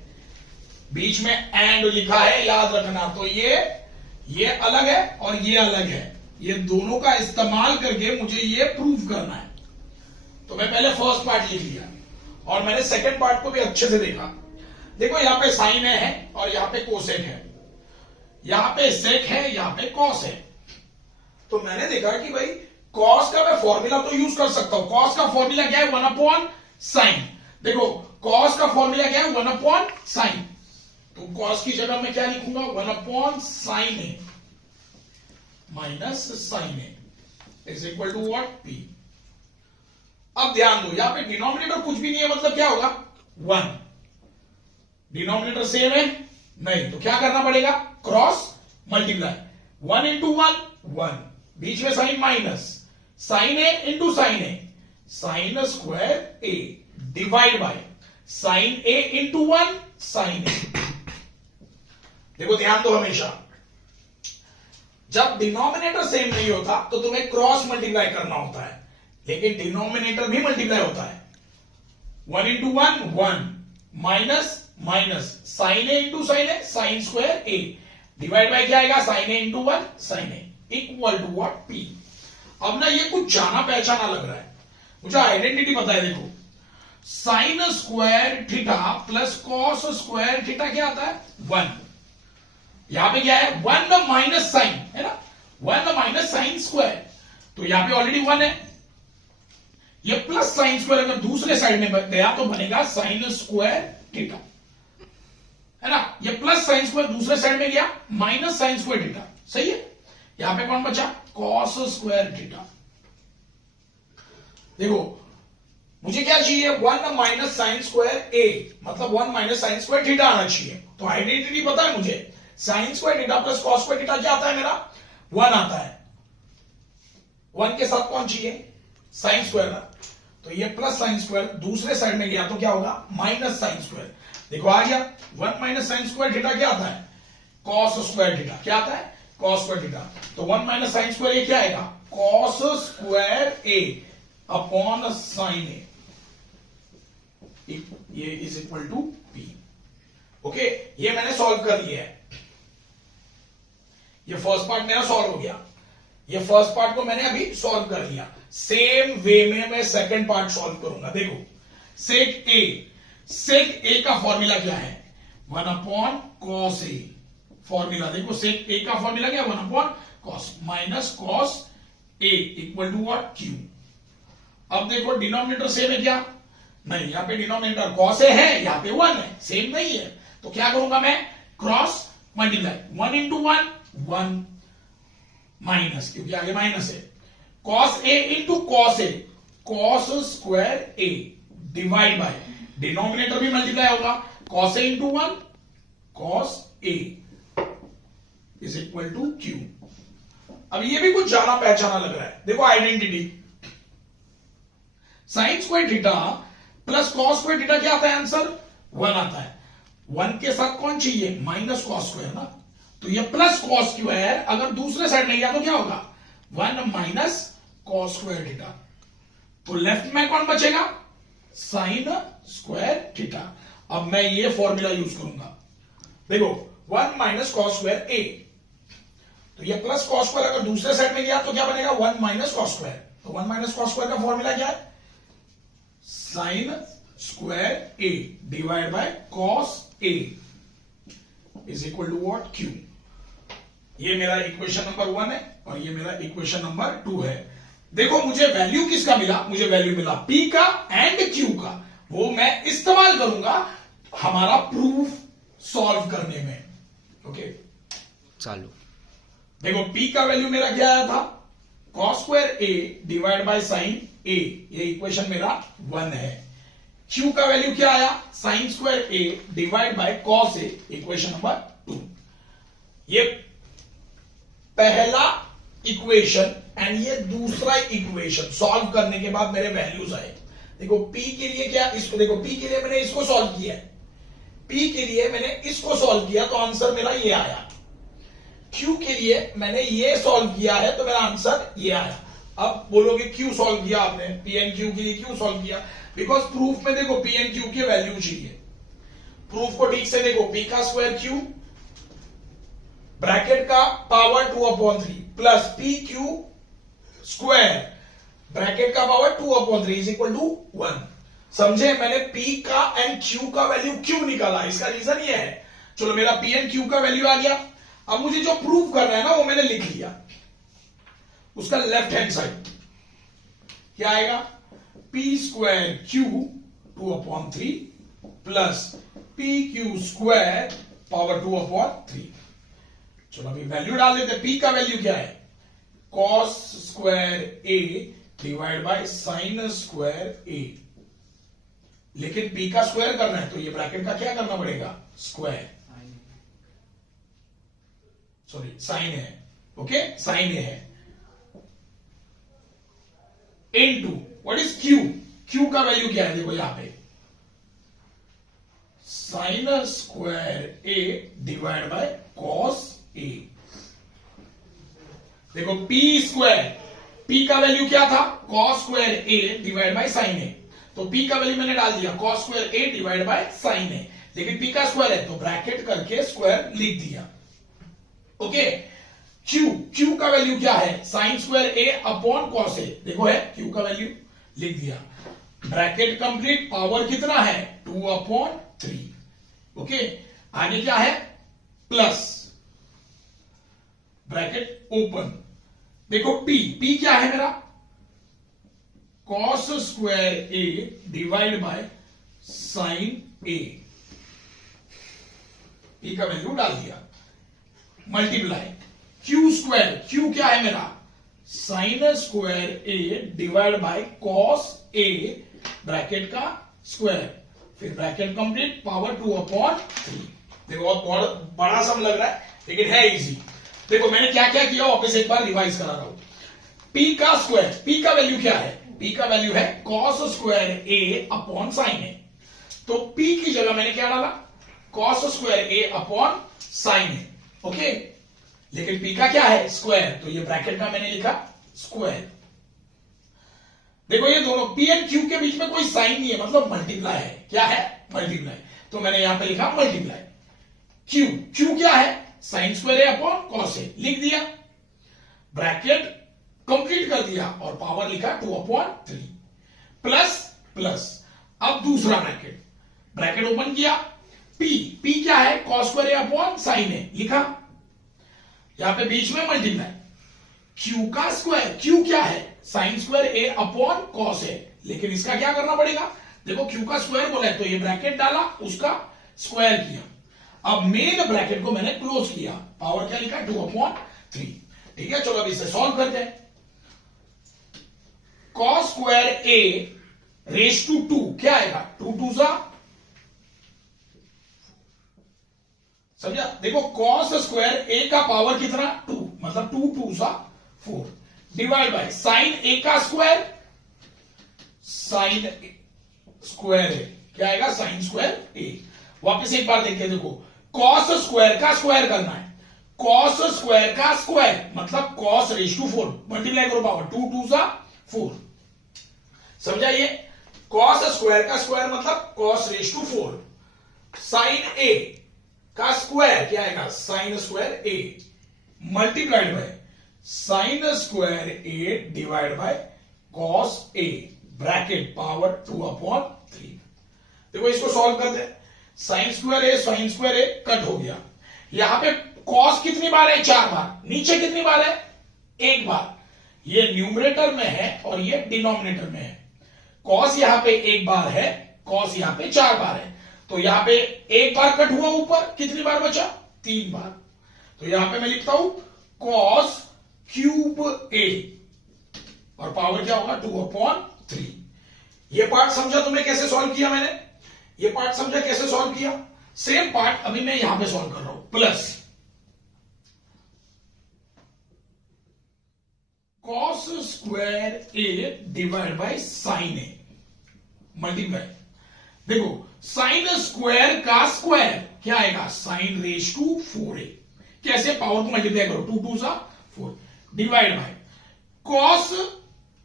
बीच में एंड लिखा है, याद रखना। तो ये अलग है और ये अलग है, ये दोनों का इस्तेमाल करके मुझे ये प्रूव करना है। तो मैं पहले फर्स्ट पार्ट लिख लिया और मैंने सेकंड पार्ट को भी अच्छे से देखा। देखो यहां पे साइन है और यहां पे कोसेक है, यहां पे सेक है, यहां पे कॉस है। तो मैंने देखा कि भाई कॉस का मैं फॉर्मूला तो यूज कर सकता हूं। कॉस का फॉर्मूला क्या है? 1/sin। देखो कॉस का फॉर्मूला क्या है? 1/sin। तो कॉस की जगह मैं क्या लिखूंगा? 1/sin A minus sine A is equal to what? P। अब ध्यान दो, यहां पे डिनोमिनेटर कुछ भी नहीं है, मतलब क्या होगा? 1। डिनोमिनेटर सेम है नहीं, तो क्या करना पड़ेगा? क्रॉस मल्टीप्लाई, 1 इंटू 1 1, बीच में sine minus, sine A into sine A, sine square A divide by sine A into 1 sine A। देखो ध्यान दो, हमेशा जब डिनोमिनेटर सेम नहीं होता तो तुम्हें क्रॉस मल्टीप्लाई करना होता है, लेकिन डिनोमिनेटर भी मल्टीप्लाई होता है। 1 into 1 1 minus minus sine A into sine A, sine square A divide by क्या आएगा? Sine A into 1 sine A equal to what? P। अब ना ये कुछ जाना पहचाना लग रहा है, मुझे आइडेंटिटी पता है। देखो sine square theta plus cos square theta क्या आता है? 1। यहां पे क्या है? 1 माइनस साइन है ना, 1 माइनस साइन स्क्वायर, तो यहां पे ऑलरेडी 1 है। ये प्लस साइन स्क्वायर अगर दूसरे साइड में गया तो बनेगा साइन स्क्वायर थीटा, है ना। ये प्लस साइन स्क्वायर दूसरे साइड में गया, माइनस साइन स्क्वायर थीटा। सही है। यहां पे कौन बचा? Cos square theta. देखो मुझे क्या चाहिए? 1 माइनस साइन स्क्वायर A, मतलब 1 माइनस साइन स्क्वायर थीटा आना चाहिए। तो आइडेंटिटी पता है मुझे, sign square theta plus cos square theta क्या आता है मेरा, 1 आता है। 1 के साथ कौन चाहिए, साइन स्क्वायर ना, तो ये प्लस साइन स्क्वायर दूसरे साइड में गया तो क्या होगा, माइनस साइन स्क्वायर। देखो आ गया 1 माइनस साइन स्क्वायर थीटा क्या आता है, कॉस स्क्वायर थीटा। क्या आता है, कॉस स्क्वायर थीटा। तो 1 माइनस साइन स्क्वायर ये क्या आएगा, cos square A upon sine A, ये is equal to P. Okay, ये मैंने सॉल्व कर लिया है। ये फर्स्ट पार्ट मेरा सॉल्व हो गया, ये फर्स्ट पार्ट को मैंने अभी सॉल्व कर लिया। सेम वे में मैं सेकंड पार्ट सॉल्व करूंगा। देखो सेक ए का फॉर्मूला क्या है, 1 अपॉन कॉस ए। फॉर्मूला देखो, सेक ए का फॉर्मूला क्या, 1 upon cos minus cos A equal to what, Q. अब देखो डिनोमिनेटर सेम है क्या, नहीं, यहां पे डिनोमिनेटर कॉस ए है, यहां पे 1 है, सेम नहीं है। तो क्या करूंगा मैं, क्रॉस मल्टीप्लाई, 1 इंटू 1 1 माइनस, क्योंकि आगे माइनस है, cos A into cos A, cos square A divide by, denominator भी मल्टीप्लाई होगा, cos A into 1 cos A is equal to Q. अब ये भी कुछ जाना पहचाना लग रहा है। देखो identity, sine square theta plus cos square theta क्या आता है, आंसर 1 आता है। 1 के साथ कौन चाहिए, माइनस कॉस स्क्वायर ना, तो ये प्लस कॉस स्क्वायर अगर दूसरे साइड में गया तो क्या होगा, 1 माइनस कॉस स्क्वायर थीटा। तो लेफ्ट में कौन बचेगा, साइन स्क्वायर थीटा। अब मैं ये फॉर्मूला यूज करूंगा। देखो 1 माइनस कॉस स्क्वायर ए, तो ये प्लस कॉस स्क्वायर अगर दूसरे साइड में गया तो क्या बनेगा, 1 माइनस कॉस स्क्वायर। तो 1 माइनस कॉस स्क्वायर का फॉर्मूला क्या है, sine square A divide by cos A is equal to what, Q. ये मेरा इक्वेशन नंबर 1 है और ये मेरा इक्वेशन नंबर 2 है। देखो मुझे वैल्यू किसका मिला, मुझे वैल्यू मिला पी का एंड क्यू का, वो मैं इस्तेमाल करूंगा हमारा प्रूफ सॉल्व करने में। ओके चालू। देखो पी का वैल्यू मेरा क्या आया था, cos square A divide by sine A, ये इक्वेशन मेरा 1 है। क्यू का वैल्यू क्या आया, sign square A divide by cos A, equation number 2। ये पहला इक्वेशन एंड ये दूसरा इक्वेशन सॉल्व करने के बाद मेरे वैल्यूज आए। देखो पी के लिए क्या, इसको देखो, पी के लिए मैंने इसको सॉल्व किया है, पी के लिए मैंने इसको सॉल्व किया तो आंसर मेरा ये आया। क्यू के लिए मैंने ये सॉल्व किया है तो मेरा आंसर ये आया। अब बोलोगे क्यों सॉल्व किया आपने, पी एंड क्यू के लिए क्यों सॉल्व किया, बिकॉज प्रूफ में देखो पी एंड क्यू की वैल्यू चाहिए। प्रूफ को ठीक से देखो, पी का स्क्वायर क्यू ब्रैकेट का power 2/3 plus P Q square bracket का पावर 2/3 इज इक्वल टू 1। समझे, मैंने पी का एंड क्यू का वैल्यू क्यों निकाला, इसका रीजन ये है। चलो मेरा पी एंड क्यू का वैल्यू आ गया। अब मुझे जो प्रूफ करना है ना वो मैंने लिख लिया। उसका लेफ्ट हैंड साइड क्या आएगा, P square Q 2/3 plus P Q square power 2/3। चलो अभी वैल्यू डाल देते। पी का वैल्यू क्या है, cos square A divide by sine square A, लेकिन पी का स्क्वायर करना है तो ये ब्रैकेट का क्या करना पड़ेगा, स्क्वायर, सॉरी साइन है, ओके साइन ए है, into what is Q, Q का वैल्यू क्या है, देखो यहां पे sine square A divide by cos A. देखो पी स्क्वायर, पी का वैल्यू क्या था, cos square A divide by sine A, तो पी का वैल्यू मैंने डाल दिया cos square A divide by sine A, लेकिन पी का स्क्वायर है तो ब्रैकेट करके स्क्वायर लिख दिया। ओके, क्यू, क्यू का वैल्यू क्या है, sine square A upon cos A, देखो है क्यू का वैल्यू लिख दिया। ब्रैकेट कंप्लीट, पावर कितना है 2/3। ओके, आगे क्या है प्लस, ब्रैकेट ओपन। देखो पी, पी क्या है मेरा, cos square A divide by sine A, P का वैल्यू डाल दिया, मल्टीप्लाई क्यू स्क्वायर, क्यू क्या है मेरा, sign square A divide by cos A, bracket का स्क्वायर, फिर ब्रैकेट कंप्लीट, पावर 2/3। देखो बहुत बड़ा सम लग रहा है लेकिन है इजी। देखो मैंने क्या क्या किया वापस एक बार रिवाइज करा रहा हूं। पी का स्क्वायर, पी का वैल्यू क्या है? पी का वैल्यू है cos square A upon sine A. तो पी की जगह मैंने क्या डाला? Cos square A upon sine A. Okay, लेकिन पी का क्या है? स्क्वायर, तो ये ब्रैकेट का मैंने लिखा स्क्वायर। देखो ये दोनों पी एंड क्यू के बीच में कोई साइन नहीं है, मतलब मल्टीप्लाई है। क्या है? मल्टीप्लाई। तो मैंने यहां पे लिखा मल्टीप्लाई। क्यू, क्यू क्या है? Sine square A upon cos A, लिख दिया, ब्रैकेट कंप्लीट कर दिया और पावर लिखा 2/3 प्लस प्लस। अब दूसरा ब्रैकेट, ब्रैकेट ओपन किया, पी, पी क्या है? Cos square A upon sine ए, लिखा, यहां पे बीच में मल्टीप्लाई। क्यू का स्क्वायर, क्यू क्या है? Sine square A upon cos A, लेकिन इसका क्या करना पड़ेगा? देखो क्यू का स्क्वायर बोला है तो ये ब्रैकेट डाला, उसका स्क्वायर किया। अब मेन ब्रैकेट को मैंने क्लोज किया, पावर क्या लिखा? 2/3। ठीक है, चलो अब इसे सॉल्व करते हैं। Cos square A raise to 2 क्या आएगा? 2 2 सा, समझा? देखो कॉस स्क्वायर ए का पावर कितना? 2, मतलब 2 2 सा 4 डिवाइड बाय साइन ए का स्क्वायर, साइन स्क्वायर ए क्या आएगा? साइन स्क्वायर ए। वापस एक बार देखते हैं, देखो कॉस स्क्वायर का स्क्वायर करना है, कॉस स्क्वायर का स्क्वायर मतलब कॉस रेज टू 4, मल्टीप्लाई करो पावर, 2 2 सा 4, समझा? ये कॉस स्क्वायर का स्क्वायर मतलब कॉस रेज टू 4, साइन ए का स्क्वायर क्या आएगा? Sine square A multiplied by sine square A divide by cos A, bracket power 2/3। देखो इसको सॉल्व करते हैं। साइन स्क्वायर ए कट हो गया। यहां पे कॉस कितनी बार है? 4 बार। नीचे कितनी बार है? 1 बार। ये न्यूमरेटर में है और ये डिनोमिनेटर में है। कॉस यहां पे 1 बार है, कॉस यहां पे 4 बार है, तो यहां पे 1 बार कट हुआ, ऊपर कितनी बार बचा? 3 बार। तो यहां पे मैं लिखता हूं कॉस क्यूब ए और पावर क्या होगा? 2/3। ये पार्ट समझा तुमने कैसे सॉल्व किया? मैंने ये पार्ट समझा कैसे सॉल्व किया? सेम पार्ट अभी मैं यहां पे सॉल्व कर रहा हूं। Plus cos square A divide by sine A multiply. देखो साइन स्क्वायर का स्क्वायर क्या आएगा? Sine raise to 4a। कैसे? पावर को मल्टीप्लाई करो, 2 2 सा 4 divide by cos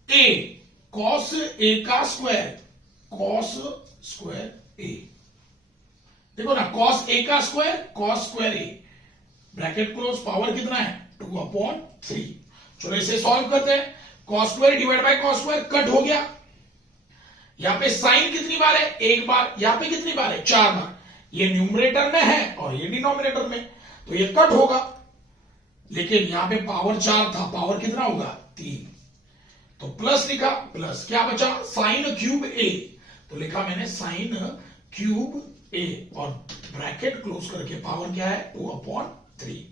A, cos A का स्क्वायर, कॉस स्क्वायर ए। देखो ना, कॉस ए का स्क्वायर, कॉस स्क्वायर ए, ब्रैकेट क्लोज, पावर कितना है? 2/3। चलो इसे सॉल्व करते हैं। Cos square divide by cos square cut हो गया। यहां पे साइन कितनी बार है? 1 बार। यहां पे कितनी बार है? 4 बार। ये न्यूमरेटर में है और ये डिनोमिनेटर में, तो ये कट होगा। लेकिन यहां पे पावर 4 था, पावर कितना होगा? 3। तो प्लस लिखा, प्लस क्या बचा? साइन क्यूब ए, तो लिखा मैंने साइन क्यूब ए और ब्रैकेट क्लोज करके पावर क्या है? 2/3।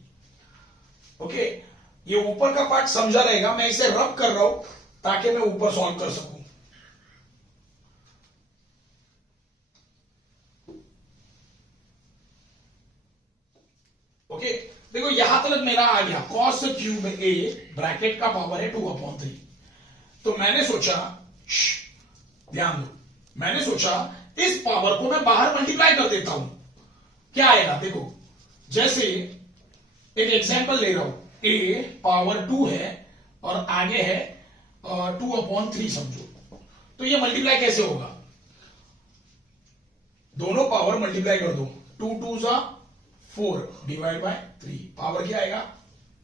ओके, ये ऊपर का पार्ट समझा रहेगा, मैं इसे रब कर रहा हूं ताकि मैं ऊपर सॉल्व कर सकूं। ओके, देखो यहां तक मेरा आ गया कॉस क्यूब ए, ब्रैकेट का पावर है 2/3। तो मैंने सोचा, ध्यान दो, मैंने सोचा इस पावर को मैं बाहर मल्टीप्लाई कर देता हूं, क्या आएगा? देखो जैसे एक एग्जांपल ले रहा हूं, a पावर 2 है और आगे है 2/3 समझो, तो ये मल्टीप्लाई कैसे होगा? दोनों पावर मल्टीप्लाई कर दो, 2 2 सा 4 डिवाइड बाय 3, पावर क्या आएगा?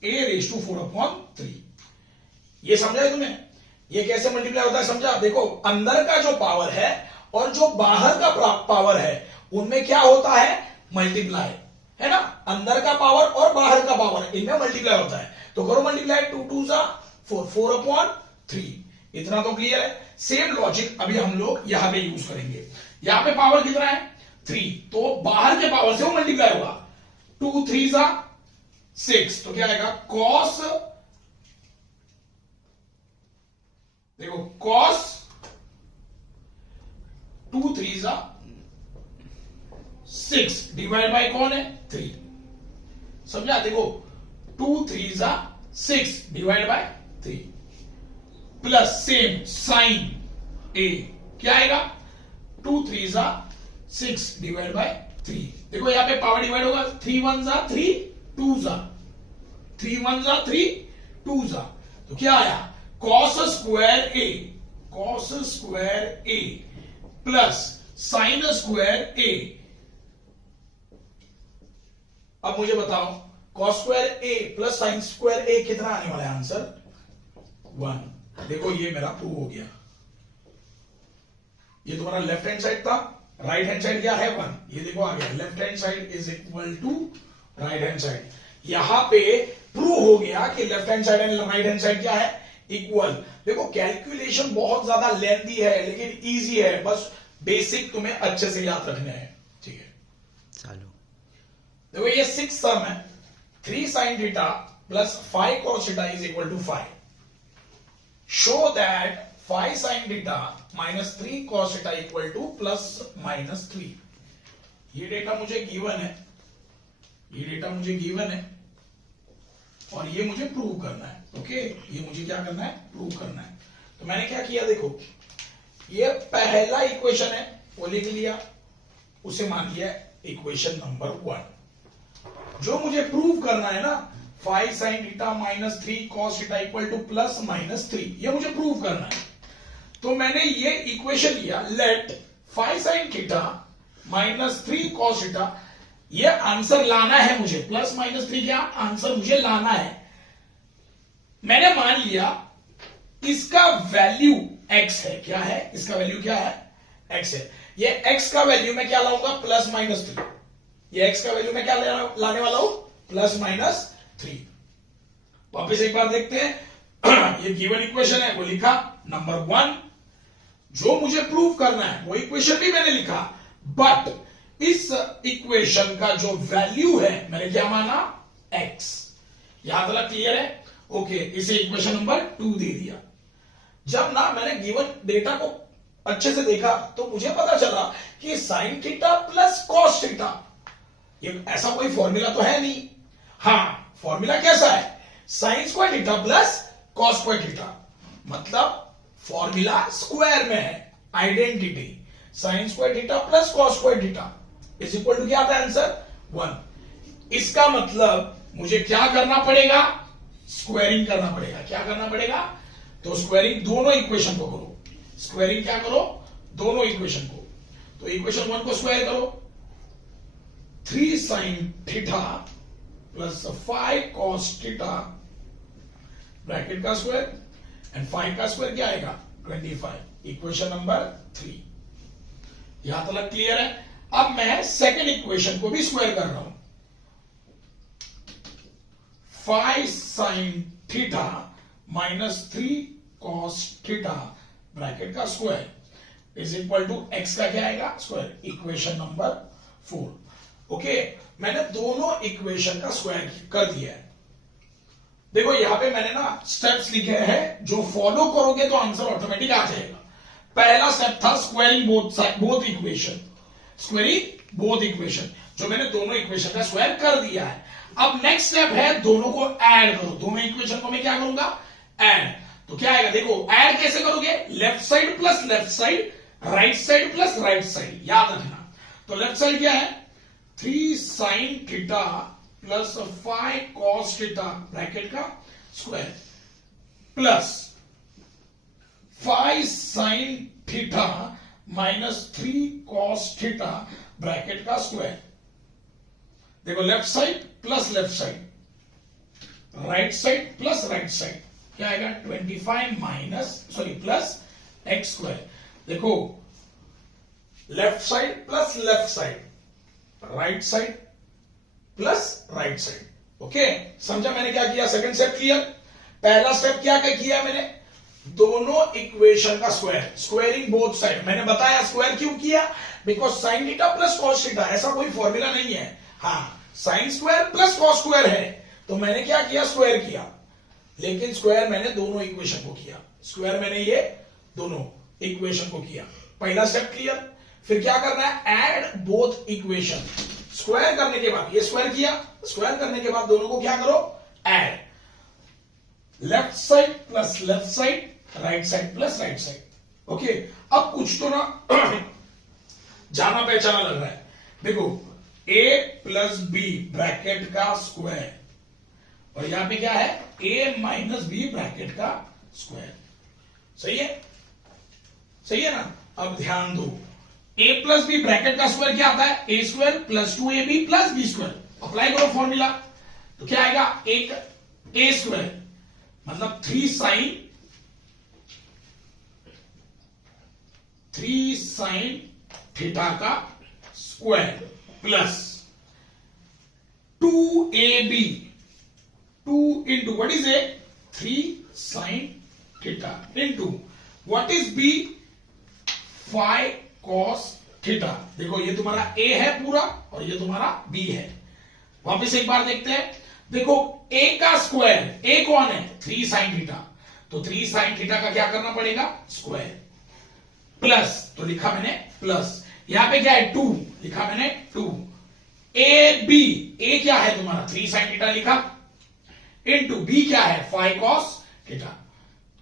a raise to 4/3। ये समझा है तुम्हें? ये कैसे मल्टीप्लाई होता है समझा? देखो अंदर का जो पावर है और जो बाहर का पावर है उनमें क्या होता है? मल्टीप्लाई, है ना? अंदर का पावर और बाहर का पावर इनमें मल्टीप्लाई होता है। तो करो मल्टीप्लाई, 2 2 सा 4, 4/3। इतना तो क्लियर है। सेम लॉजिक अभी हम लोग यहां पे यूज करेंगे। यहां पे पावर कितना है? 3, तो बाहर के पावर से वो मल्टीप्लाई होगा, 2 3 सा 6, तो क्या आएगा? कॉस, देखो कॉस 2 3 सा 6 डिवाइड बाय कौन है 3, समझा? देखो 2 3 जा 6 divide by 3 plus same sine A क्या आएगा 2 3 जा 6 डिवाइड बाय 3। देखो यहां पे पावर डिवाइड होगा 3 1 जा 3 2 जा 3 1 जा 3 2 जा, तो क्या आया cos स्क्वायर ए प्लस साइन स्क्वायर ए। अब मुझे बताओ cos स्क्वायर ए प्लस साइन स्क्वायर ए कितना आने वाला है आंसर 1। देखो ये मेरा प्रूव हो गया। ये तुम्हारा लेफ्ट हैंड साइड था, राइट हैंड साइड क्या है 1। ये देखो आ गया left hand side is equal to right hand side. यहां पे प्रूव हो गया कि left hand side and right hand side क्या है इक्वल। देखो कैलकुलेशन बहुत ज्यादा लेंथी है लेकिन इजी है, बस बेसिक तुम्हें अच्छे से याद रखना है, ठीक है। चालू देखो ये 6 सम है 3 sin theta plus 5 cos theta is equal to 5। Show that 5 sin theta minus 3 cos theta equal to plus minus 3। ये डेटा मुझे गिवन है, ये डेटा मुझे गिवन है और ये मुझे प्रूव करना है। ओके, ये मुझे क्या करना है प्रूव करना है। तो मैंने क्या किया देखो, ये पहला इक्वेशन है वो लिख लिया, उसे मान लिया इक्वेशन नंबर 1। जो मुझे प्रूव करना है ना 5 sin theta minus 3 cos theta equal to plus minus 3, ये मुझे प्रूव करना है। तो मैंने ये इक्वेशन लिया, let 5 sin theta minus 3 cos theta, ये आंसर लाना है मुझे, प्लस माइनस 3 क्या आंसर मुझे लाना है। मैंने मान लिया इसका वैल्यू x है, क्या है इसका वैल्यू क्या है x है। ये x का वैल्यू मैं क्या लाऊंगा प्लस माइनस 3, ये x का वैल्यू मैं क्या लाने वाला हूं प्लस माइनस 3। वापिस एक बार देखते हैं ये गिवन इक्वेशन है वो लिखा नंबर 1। जो मुझे प्रूव करना है वो इक्वेशन भी मैंने लिखा, बट इस इक्वेशन का जो वैल्यू है मैंने क्या माना x। यहां तक क्लियर है? ओके, इसे इक्वेशन नंबर 2 दे दिया। जब ना मैंने गिवन डेटा को अच्छे से देखा तो मुझे पता चला कि sign theta plus cos theta, ये ऐसा कोई फॉर्मूला तो है नहीं। हाँ, फॉर्मूला कैसा है sine square theta plus cos square theta, मतलब फॉर्मूला स्क्वायर में है, identity sine square theta plus cos square theta is equal to क्या आता है आंसर 1। इसका मतलब मुझे क्या करना पड़ेगा स्क्वायरिंग करना पड़ेगा। क्या करना पड़ेगा? तो स्क्वायरिंग दोनों इक्वेशन को करो, स्क्वायरिंग क्या करो दोनों इक्वेशन को। तो इक्वेशन 1 को स्क्वायर करो, 3 sin theta plus 5 cos theta bracket का स्क्वायर एंड 5 का स्क्वायर क्या आएगा 25, इक्वेशन नंबर 3। यहां तक क्लियर है? अब मैं सेकेंड इक्वेशन को भी स्क्वायर कर रहा हूं, 5 sin theta minus 3 cos theta bracket का square is equal to x का क्या आएगा स्क्वायर, इक्वेशन नंबर 4। ओके, मैंने दोनों इक्वेशन का स्क्वायर कर दिया है। देखो यहां पे मैंने ना स्टेप्स लिखे हैं, जो फॉलो करोगे तो आंसर ऑटोमेटिक आ जाएगा। पहला स्टेप था squaring both equation, squaring both equation, जो मैंने दोनों इक्वेशन का स्क्वायर कर दिया है। अब नेक्स्ट स्टेप है दोनों को ऐड करो, दोनों इक्वेशन को मैं क्या करूंगा ऐड। तो क्या आएगा देखो, ऐड कैसे करोगे, left side plus left side, right side plus right side, याद रखना। तो लेफ्ट साइड क्या है 3 sin theta plus 5 cos theta bracket का square plus 5 sin theta minus 3 cos theta bracket का स्क्वायर। देखो left side plus left side, right side plus right side, क्या आएगा 25 माइनस प्लस एक्स स्क्वायर। देखो left side plus left side, right side plus right side. Okay, समझा मैंने क्या किया? Second step clear? पहला स्टेप क्या किया मैंने, दोनों इक्वेशन का स्क्वायर, स्क्वायरिंग बोथ साइड। मैंने बताया स्क्वायर क्यों किया, because sign theta plus cos theta ऐसा कोई फॉर्मूला नहीं है। हाँ, sign square plus cos square है, तो मैंने क्या किया स्क्वायर किया, लेकिन स्क्वायर मैंने दोनों इक्वेशन को किया, स्क्वायर मैंने ये दोनों इक्वेशन को किया। पहला स्टेप क्लियर? फिर क्या करना है, ऐड बोथ इक्वेशन। स्क्वायर करने के बाद ये स्क्वायर किया, स्क्वायर करने के बाद दोनों को क्या करो, add. Left side plus left side, right side plus right side. Okay, अब कुछ तो ना जाना पहचाना लग रहा है। देखो a प्लस बी ब्रैकेट का स्क्वायर, और यहां पे क्या है, a माइनस बी ब्रैकेट का स्क्वायर। सही है, सही है ना। अब ध्यान दो, a प्लस बी ब्रैकेट का स्क्वायर क्या आता है, a square plus 2ab plus b square. Apply करो फॉर्मूला, तो क्या आएगा, एक a स्क्वायर मतलब 3 साइन थीटा का square plus 2ab, 2 into what is A, 3 sine theta into what is b, 5 cos theta. देखो ये तुम्हारा a है पूरा और ये तुम्हारा b है। वापस एक बार देखते हैं, देखो a का स्क्वायर, a कौन है, 3 साइन थीटा, तो 3 साइन थीटा का क्या करना पड़ेगा, स्क्वायर, प्लस, तो लिखा मैंने प्लस, यहां पे क्या है 2, लिखा मैंने 2, ए बी, ए क्या है तुम्हारा 3 साइन थीटा लिखा, इंटू बी क्या है 5 कॉस थीटा,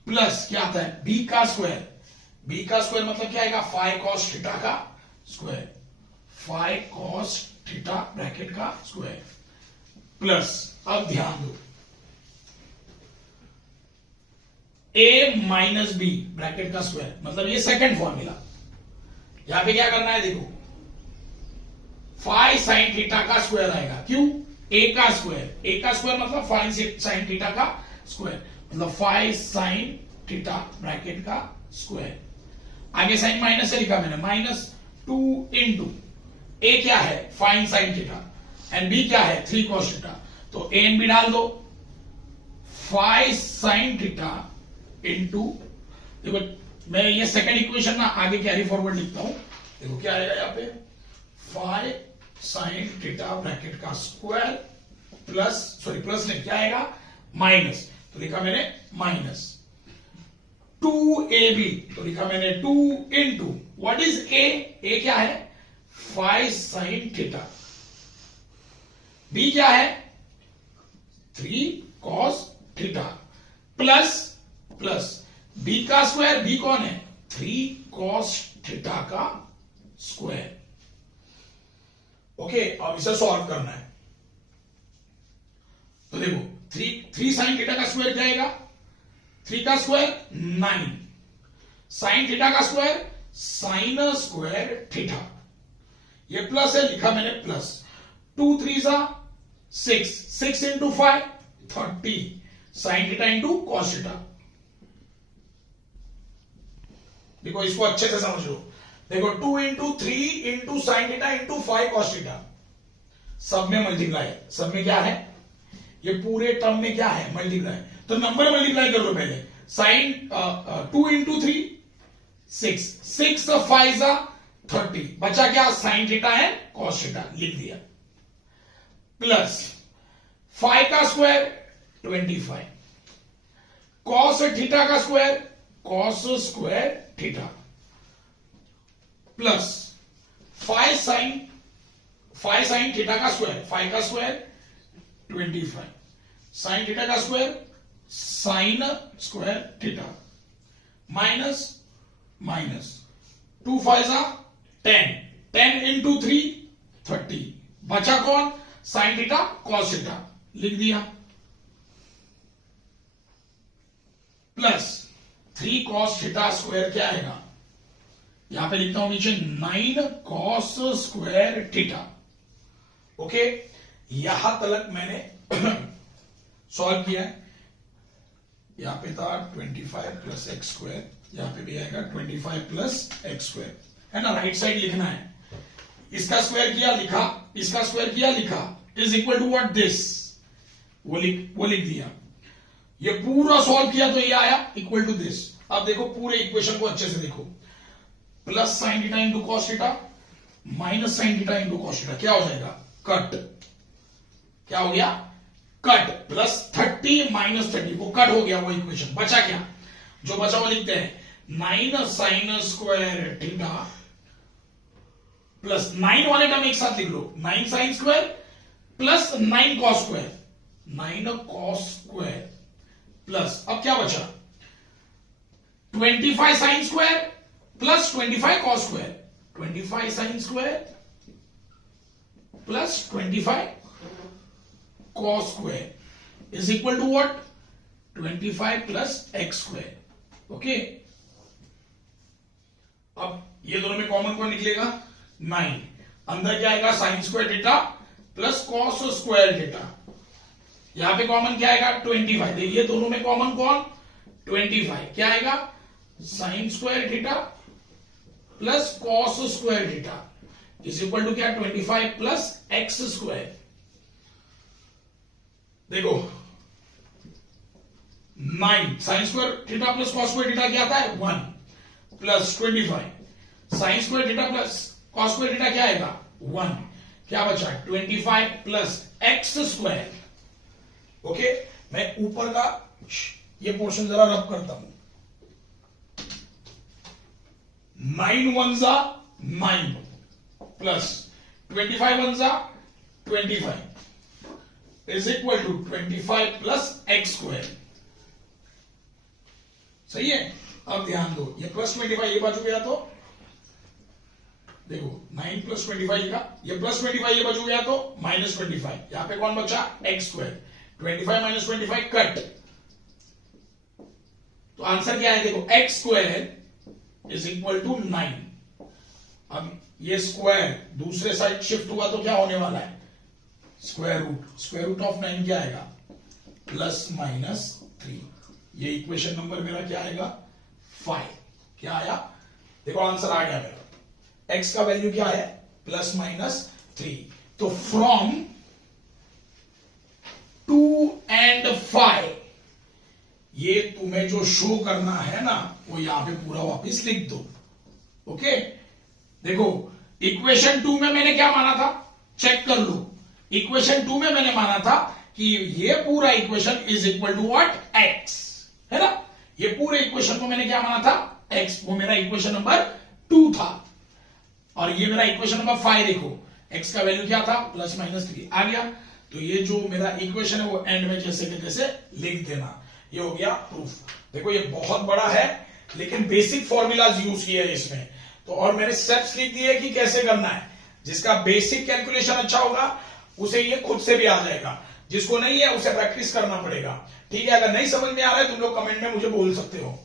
प्लस क्या आता है बी का स्क्वायर, बी का स्क्वायर मतलब क्या आएगा 5 कॉस थीटा का स्क्वायर, 5 कॉस थीटा ब्रैकेट का स्क्वायर प्लस, अब ध्यान दो a माइनस बी ब्रैकेट का स्क्वायर मतलब ये सेकंड फॉर्मूला। यहां पे क्या करना है, देखो 5 साइन थीटा का स्क्वायर आएगा, क्यों, a का स्क्वायर, a का स्क्वायर मतलब 5 साइन थीटा का स्क्वायर मतलब 5 साइन थीटा ब्रैकेट का स्क्वायर। आगे साइन माइनस से लिखा मैंने, माइनस 2 इंटू a क्या है 5 साइन थीटा एंड b क्या है 3 कॉस थीटा, तो a एंड b डाल दो, 5 साइन थीटा इंटू, देखो मैं ये सेकंड इक्वेशन ना आगे कैरी फॉरवर्ड लिखता हूं, देखो क्या आएगा यहाँ पे 5 साइन थीटा ब्रैकेट का स्क्वायर प्लस, सॉरी प्लस नहीं, क्या आएगा माइनस, तो लिखा मैंने माइनस 2ab, तो लिखा मैंने 2 इंटू व्हाट इज a क्या है 5 साइन थीटा, b क्या है 3 cos theta plus plus b का स्क्वायर, b कौन है 3 कॉस थीटा का स्क्वायर। ओके, अब इसे सॉल्व करना है, तो देखो 3 साइन थीटा का स्क्वायर क्या आएगा, 3 का स्क्वायर 9, साइन थीटा का स्क्वायर साइन स्क्वायर थीटा, ये प्लस है लिखा मैंने plus, 2 3 6, 6 into 5 30 sign theta into cos theta. देखो इसको अच्छे से समझ लो, देखो 2 into 3 into sine theta into 5 cos theta, सब में मल्टीप्लाई, सब में क्या है, ये पूरे टर्म में क्या है मल्टीप्लाई, तो नंबर मल्टीप्लाई कर लो पहले, साइन 2 इंटू 3 6, 6 5 30, बचा क्या साइन थीटा है कॉस थीटा, लिख दिया, प्लस 5 का स्क्वायर 25, कॉस थीटा का square cos square theta plus 5 sign theta का स्क्वायर, 5 का स्क्वायर 25, साइन थीटा का square sine square theta minus minus 2 5 10, 10 into 3 30, बचा कौन साइन थीटा कॉस थीटा, लिख दिया, प्लस 3 कॉस थीटा स्क्वायर क्या आएगा, यहां पे लिखता हूं नीचे 9 कॉस स्क्वायर थीटा। ओके, यहां तक मैंने सॉल्व किया है, यहां पे था 25 प्लस एक्स स्क्वायर, यहां पे भी आएगा 25 प्लस एक्स स्क्वायर, है ना, राइट साइड लिखना है, इसका स्क्वायर किया लिखा, इसका स्क्वायर किया लिखा, is equal to what this, वो लिख दिया, ये पूरा सॉल्व किया तो ये आया इक्वल टू दिस। अब देखो पूरे इक्वेशन को अच्छे से देखो, plus sign theta into cos theta minus sign theta into cos theta, क्या हो जाएगा कट, क्या हो गया कट, प्लस 30 माइनस 30 वो कट हो गया, वो इक्वेशन बचा क्या, जो बचा वो लिखते हैं 9 साइन स्क्वायर थीटा प्लस 9 वाले टर्म एक साथ लिख लो, 9 sine square plus 9 cos square, 9 cos square plus, अब क्या बचा, 25 sine square plus 25 cos square, 25 sine square plus 25 cos square is equal to what, 25 plus X square. Okay, अब ये दोनों में कॉमन कौन निकलेगा, 9, अंदर क्या आएगा, sine square theta plus cos square theta, यहां पे कॉमन क्या आएगा, 25, देखिए दोनों में कॉमन कौन, 25, क्या आएगा, sine square theta plus cos square theta is equal to क्या, 25 प्लस एक्स स्क्वायर। देखो 9 sine square theta plus cos square theta क्या आता है, 1 plus 25 sine square theta plus cos square theta क्या आएगा, 1, क्या बचा, 25 प्लस एक्स स्क्वायर। ओके, मैं ऊपर का ये पोर्शन जरा रब करता हूं, 9 1 जा 9 प्लस 25 1 जा 25 is equal to 25 plus X square. सही है, अब ध्यान दो, ये प्लस 25 ये बाजू गया तो देखो 9 प्लस 25 लिखा, ये प्लस 25 ये बाजू गया तो माइनस 25, यहां पे कौन बचा, एक्स स्क्वायर, 25 माइनस 25 कट, तो आंसर क्या है, देखो X square is equal to 9। अब ये स्क्वायर दूसरे साइड शिफ्ट हुआ तो क्या होने वाला है, स्क्वायर रूट ऑफ 9 क्या आएगा, प्लस माइनस 3, ये इक्वेशन नंबर मेरा क्या आएगा, 5, क्या आया, देखो आंसर आ गया मेरा, एक्स का वैल्यू क्या है, प्लस माइनस 3। तो फ्रॉम 2 and 5 ये तुम्हें जो शो करना है ना, वो यहां पे पूरा वापस लिख दो। ओके, देखो इक्वेशन 2 में मैंने क्या माना था, चेक कर लो, इक्वेशन 2 में मैंने माना था कि ये पूरा equation is equal to what, X, है ना, ये पूरे इक्वेशन को मैंने क्या माना था, एक्स, वो मेरा इक्वेशन नंबर 2 था, और ये मेरा इक्वेशन नंबर 5, देखो एक्स का वैल्यू क्या था, प्लस माइनस 3 आ गया, तो ये जो मेरा इक्वेशन है वो एंड में जैसे के तैसे लिख देना, ये हो गया प्रूफ। देखो ये बहुत बड़ा है, लेकिन बेसिक फॉर्मूलाज यूज किए हैं इसमें, तो और मैंने स्टेप्स लिख दिए कि कैसे करना है, जिसका बेसिक कैलकुलेशन अच्छा होगा उसे ये खुद से भी आ जाएगा, जिसको नहीं है उसे प्रैक्टिस करना पड़ेगा। ठीक है, अगर नहीं समझ में आ रहा है तुम लोग कमेंट में मुझे बोल सकते हो।